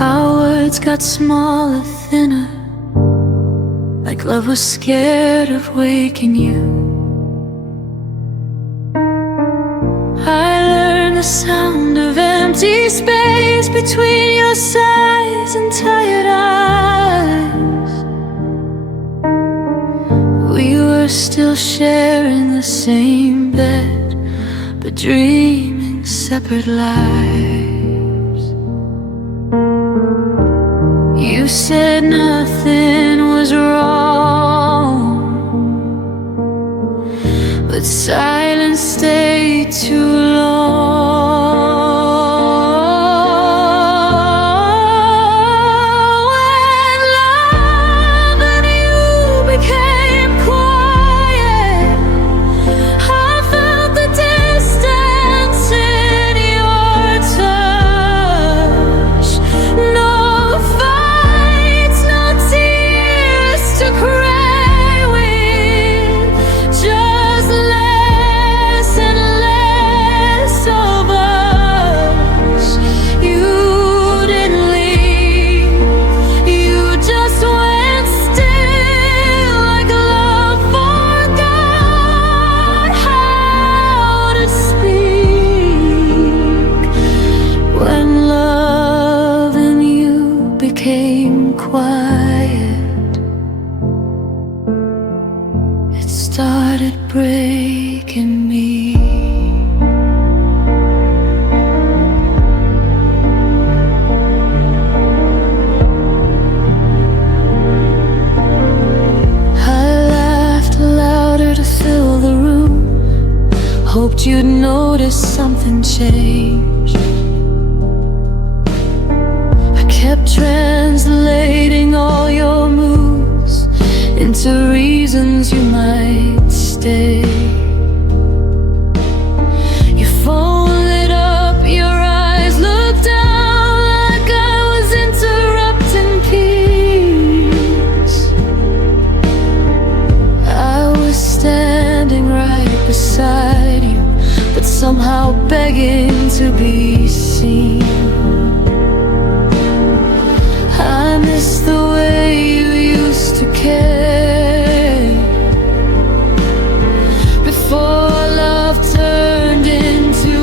Our words got smaller, thinner, like love was scared of waking you. I learned the sound of empty space between your sighs and tired eyes. We were still sharing the same bed, but dreaming separate lives. You said nothing was wrong, but silence stayed too long. When love and you became quiet, I felt the distance in your touch. No fights, no tears to cry with, just less and less started breaking me. I laughed louder to fill the room, hoped you'd notice something changed. I kept translating all your moves into reasons you might stay. Your phone lit up, your eyes looked down like I was interrupting peace. I was standing right beside you, but somehow begging to be seen. I miss the way you used to care before love turned into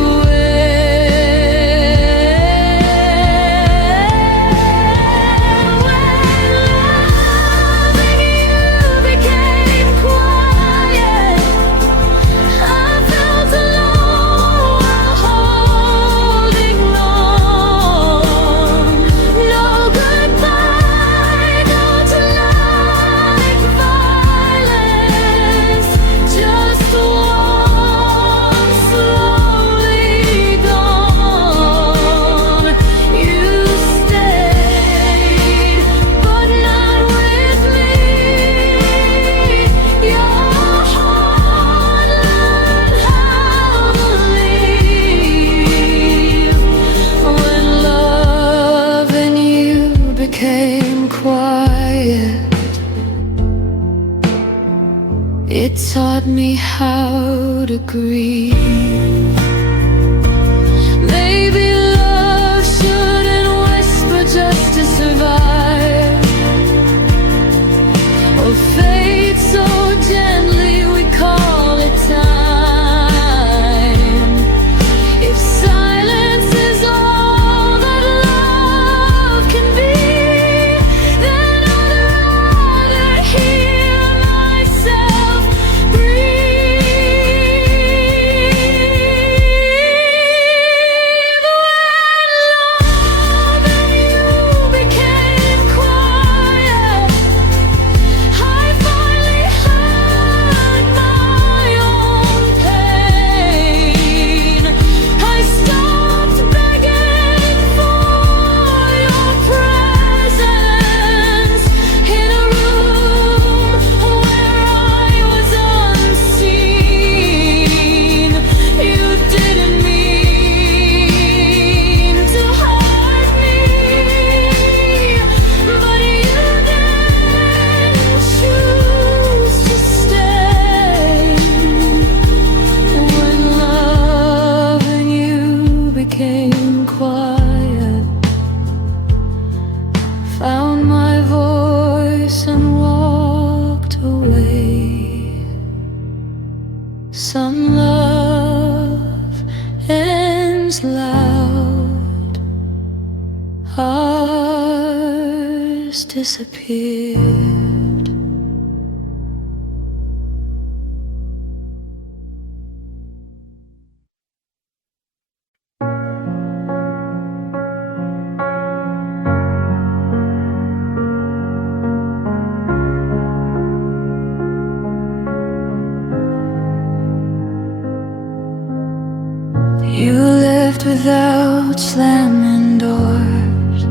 became quiet. It taught me how to grieve. Maybe love shouldn't whisper just to survive, or fade so gently we call it time. If silence is all that love can be, then I'd rather hear myself breathe. When love and you became quiet, I finally heard my own pain. I stopped begging for your presence in a room where I was unseen. You didn't mean to hurt me, but you didn't choose to stay. When love and you became quiet, found my voice and walked away. Some love ends loud, ours disappeared. You left without slamming doors,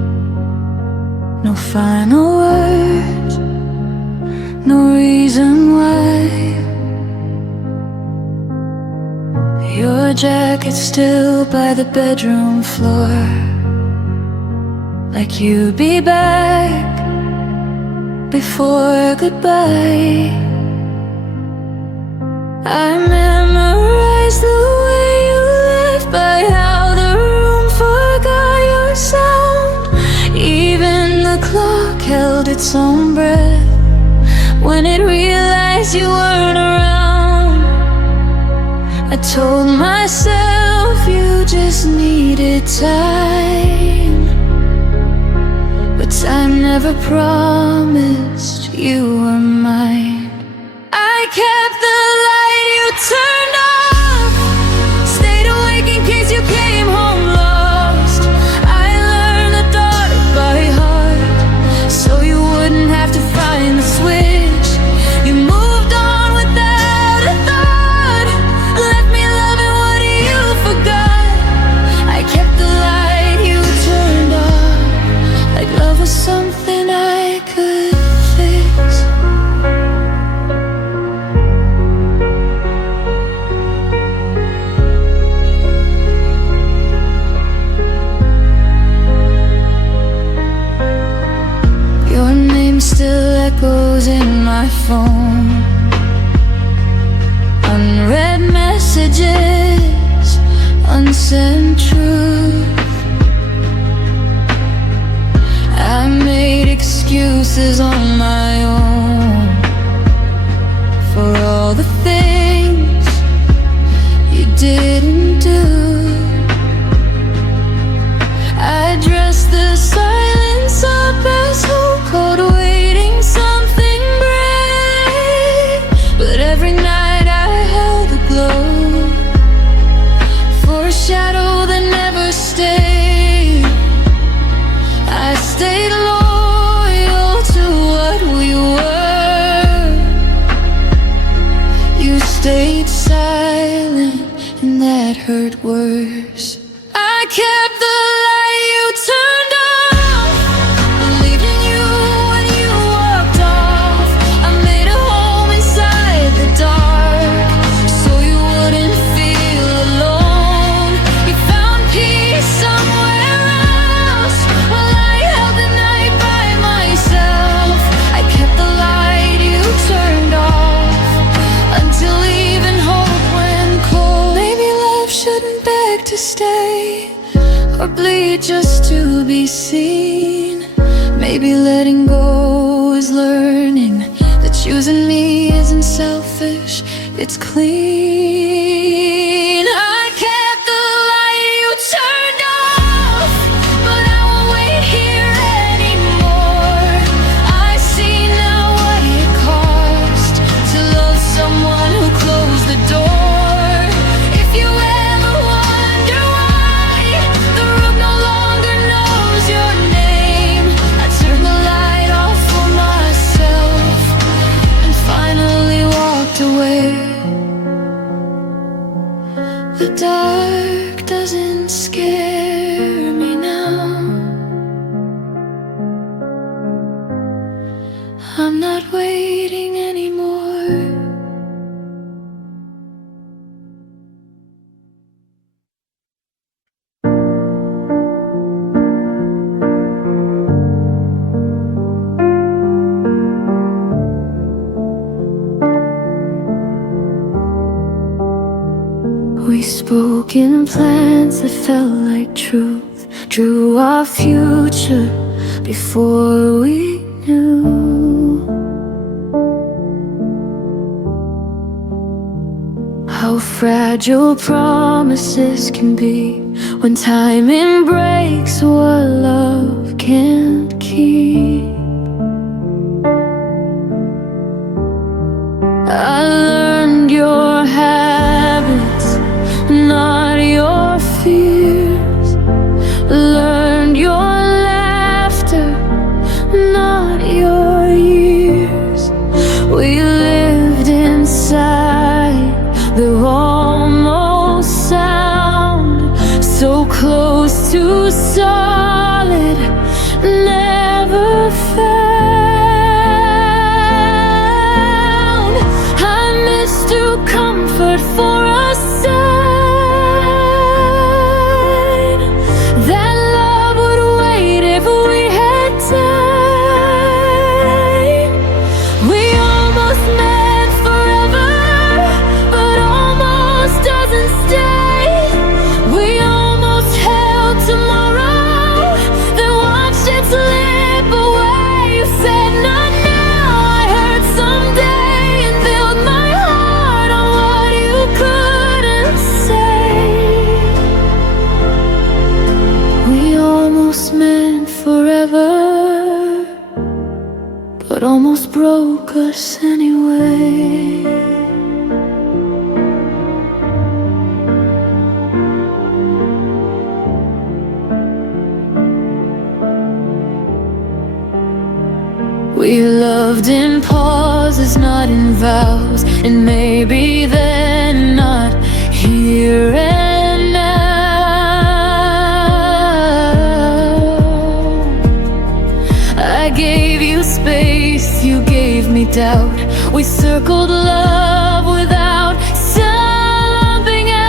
no final words, no reason why. Your jacket still by the bedroom floor, like you'd be back before goodbye. I memorized the way you left, by how the room forgot your sound. Even the clock held its own breath when it realized you weren't around. I told myself you just needed time, but time never promised you were mine. I kept the light you turned off, stayed awake in case you came home lost. I learned the dark by heart, so you wouldn't have to find the switch. You moved on without a thought, left me loving what you forgot. I kept the light you turned off, like love was something I could fix. Your name still echoes in my phone, unread messages, unsent truth. I made excuses on my own for all the things you didn't do. I dressed the silence up as hope, called waiting something brave. But every night I held a glow for a shadow that never stayed. I stayed loyal to what we were. You stayed silent, and that hurt worse. I kept the light you turned off, believed in you when you walked off. I made a home inside the dark, so you wouldn't feel alone. You found peace somewhere else, while I held the night by myself. I kept the light you turned off, until even hope went cold. Maybe love shouldn't beg to stay, or bleed just to be seen. Maybe letting go is learning that choosing me isn't selfish, it's clean. I kept the light you turned off, but I won't wait here anymore. I see now what it cost to love someone who closed the door. If you ever wonder why the room no longer knows your name, I turned the light off for myself and finally walked away. The dark doesn't scare me now. I'm not waiting anymore. We spoke in plans that felt like truth, drew our future before we knew. How fragile promises can be when timing breaks what love can't keep. I learned your habits, not your fears. Learned your laughter, not your years. We lived inside the almost sound, so close to solid, never found. I promise, not in vows, and maybe then not here and now. I gave you space, you gave me doubt. We circled love without something out.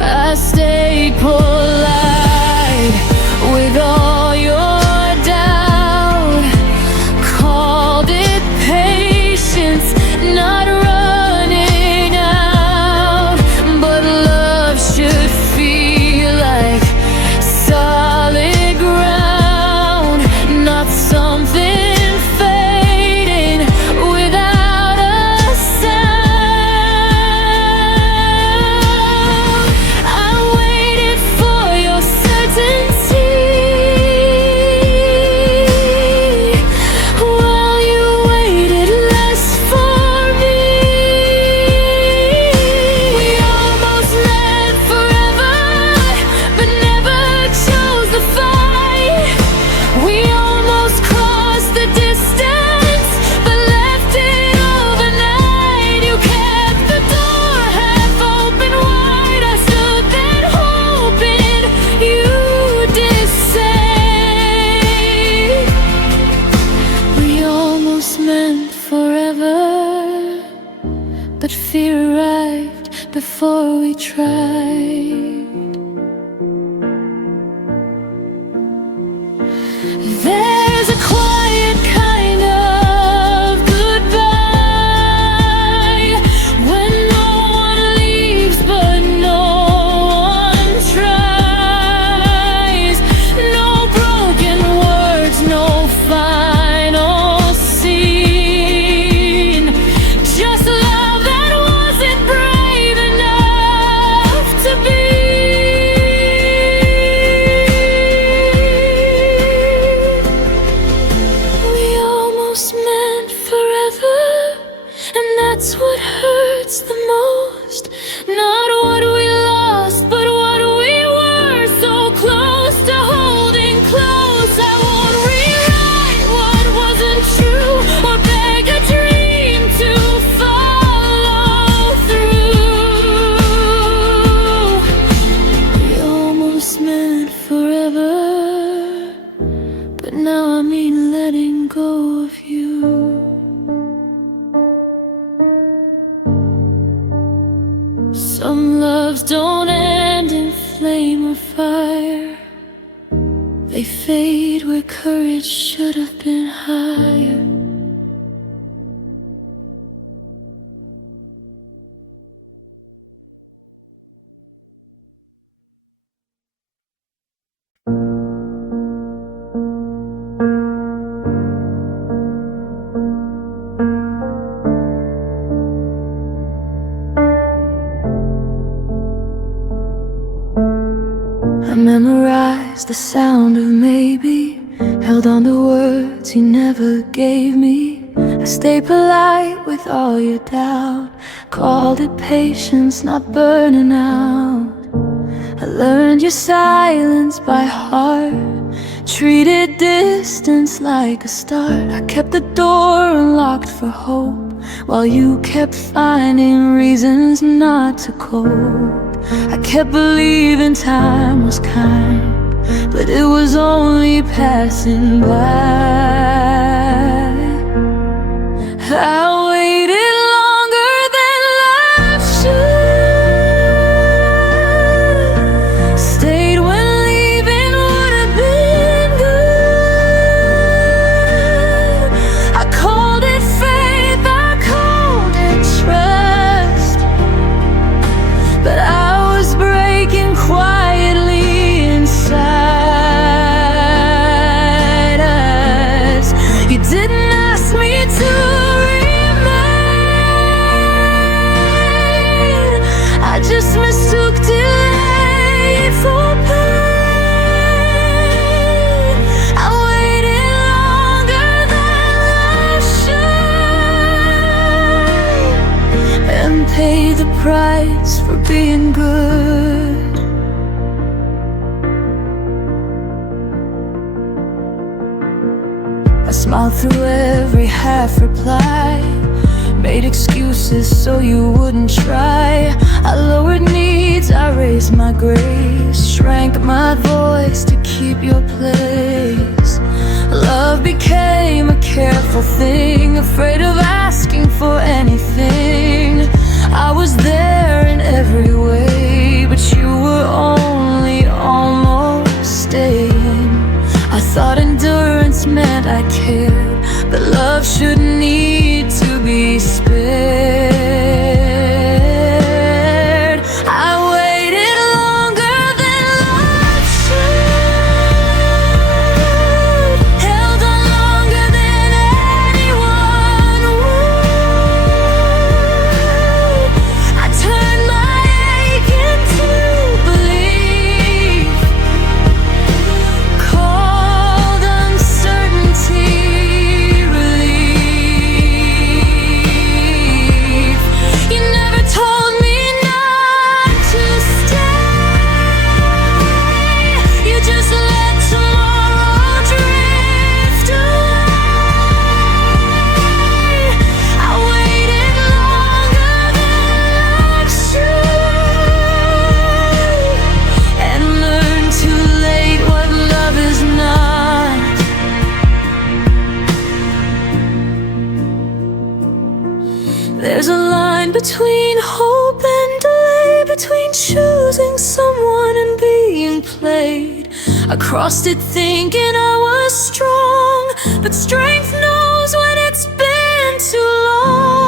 I stayed polite with all your doubt. Called it patience, not running out. But love should feel like solid ground, not something fading without a sound. I waited for your certainty while you waited less for me. We almost met forever, but never chose the fight. We almost crossed the distance, but left it overnight. You kept the door half open wide. I stood there hoping you did same. We almost meant forever, but fear arrived before we tried. There's a quiet kind of goodbye when no one leaves but no one tries. No broken words, no final scene. Just love that wasn't brave enough to be. We almost meant forever, and that's what hurts the most. Not what we lost, but what we were. So close to holding close. I won't rewrite what wasn't true or beg a dream to follow through. We almost meant forever, but now I mean letting go of you. Some loves don't end in flame or fire. They fade where courage should have been higher. I memorized the sound of maybe, held on to words you never gave me. I stayed polite with all your doubt, called it patience, not burning out. I learned your silence by heart, treated distance like a start. I kept the door unlocked for hope, while you kept finding reasons not to cope. I kept believing time was kind, but it was only passing by. I waited longer than life should, stayed when leaving would have been good. I called it faith, I called it trust, but I was breaking quietly inside us. You didn't ask me to remain, I just mistook delay for pain. I waited longer than life should, and paid the price for being good. I smiled through every half reply, made excuses so you wouldn't try. I lowered needs, I raised my grace, shrank my voice to keep your place. Love became a careful thing, afraid of asking for anything. I was there in every way, but you were only almost staying. I thought endurance meant I cared, but love shouldn't need to be spared. I waited longer than love should, held on longer than anyone would. I turned my ache into belief, called uncertainty relief. You never told me not to stay, you just let tomorrow drift away. I waited longer than love should, and learned too late what love is not. There's a line between hope and delay, between choosing someone and being played. I crossed it thinking I was strong, but strength knows when it's been too long.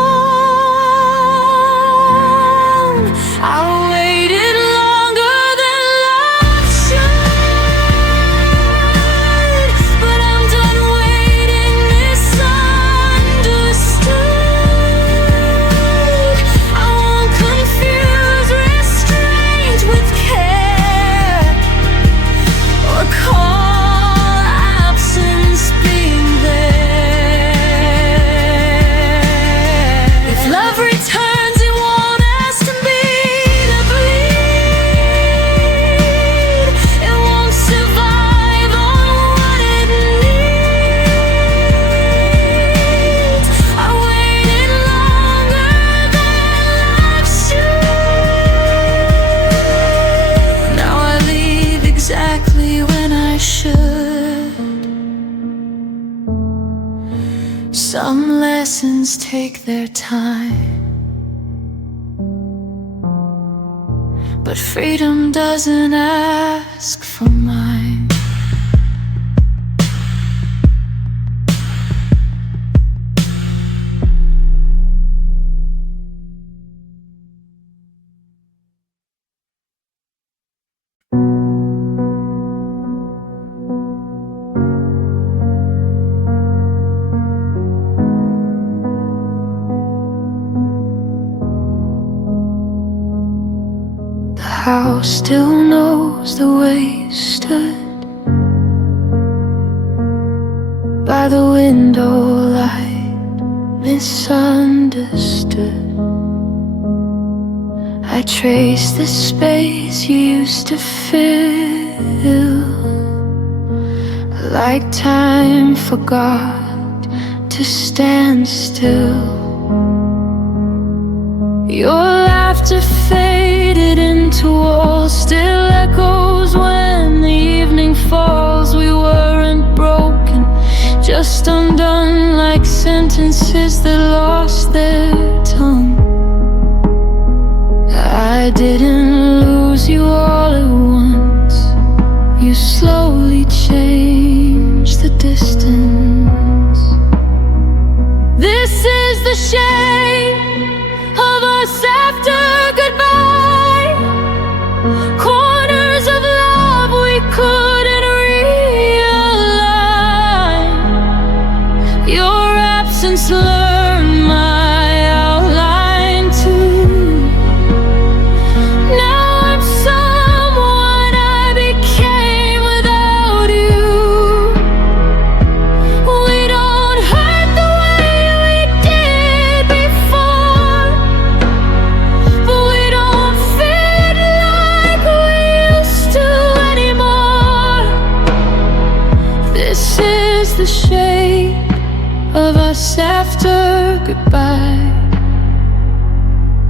I waited longer than love should, but I'm done waiting misunderstood. I won't confuse restraint with care, or call absence being there. If love returns, it won't ask me to bleed. It won't survive on what it needs. I waited longer than love should. Now I leave exactly when I should. Some lessons take their time, but freedom doesn't ask for mine. The house still knows the way you stood by the window light, misunderstood. I trace the space you used to fill, like time forgot to stand still. Your laughter faded into walls, still echoes when the evening falls. We weren't broken, just undone, like sentences that lost their tongue. I didn't lose you all at once, you slowly changed the distance. This is the shape of us after goodbye, corners of love we couldn't realign. Your absence learned my outline too. Now I'm someone I became without you. We don't hurt the way we did before, but we don't fit like we used to anymore. This is the shape of us after goodbye.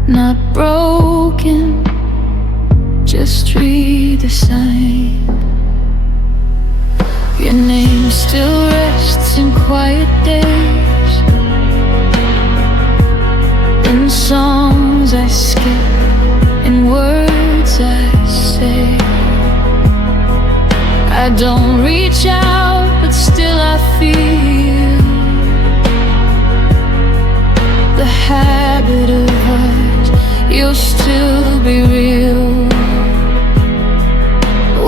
Not broken, just read the sign. Your name still rests in quiet days, in songs I skip, in words I say. I don't reach out, but still I feel the habit of us. You'll still be real.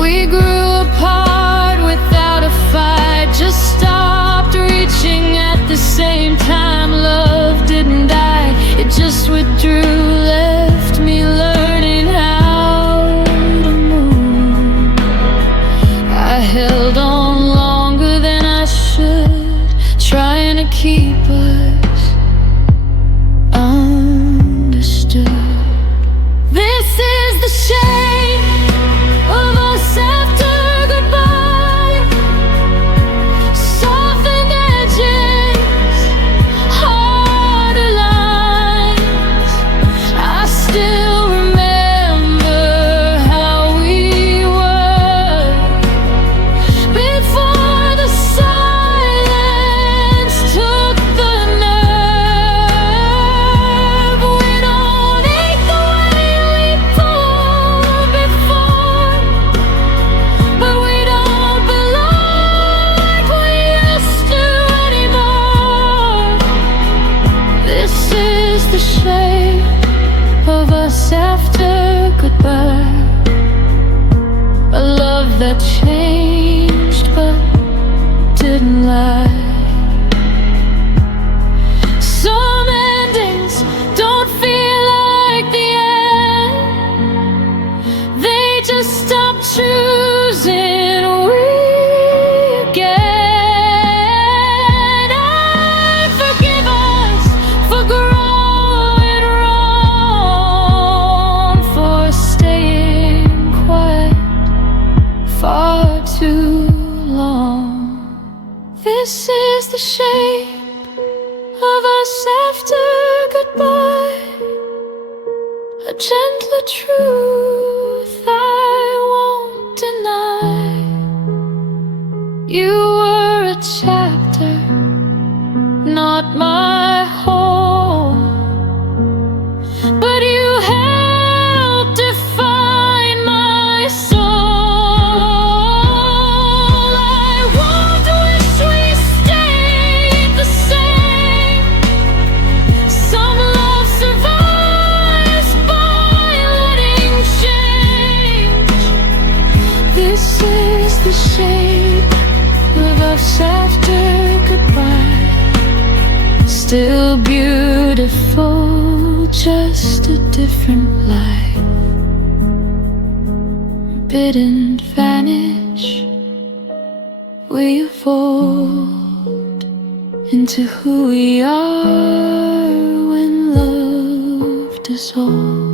We grew apart without a fight, just stopped reaching at the same time. Love didn't die, it just withdrew, left me learning how to move. I held on longer than I should, trying to keep us understood. This is the shape of us after goodbye. Softened edges, harder lines. I still remember how we were before the silence took the nerve. We don't ache the way we pulled before, but we don't belong like we used to anymore. This is the shape of us after goodbye. A love that changed but didn't lie. Some endings don't feel like the end, they just stop choosing we again. And forgive us for growing wrong, for staying quiet far too long. This is the shape of us after goodbye. A gentler truth I won't deny. You were a chapter, not my home, but you helped define my soul. I won't wish we stayed the same. Some love survives by letting change. This is the shape of us after goodbye. Still beautiful, just a different light. Bidden vanish, we evolved into who we are when love dissolves.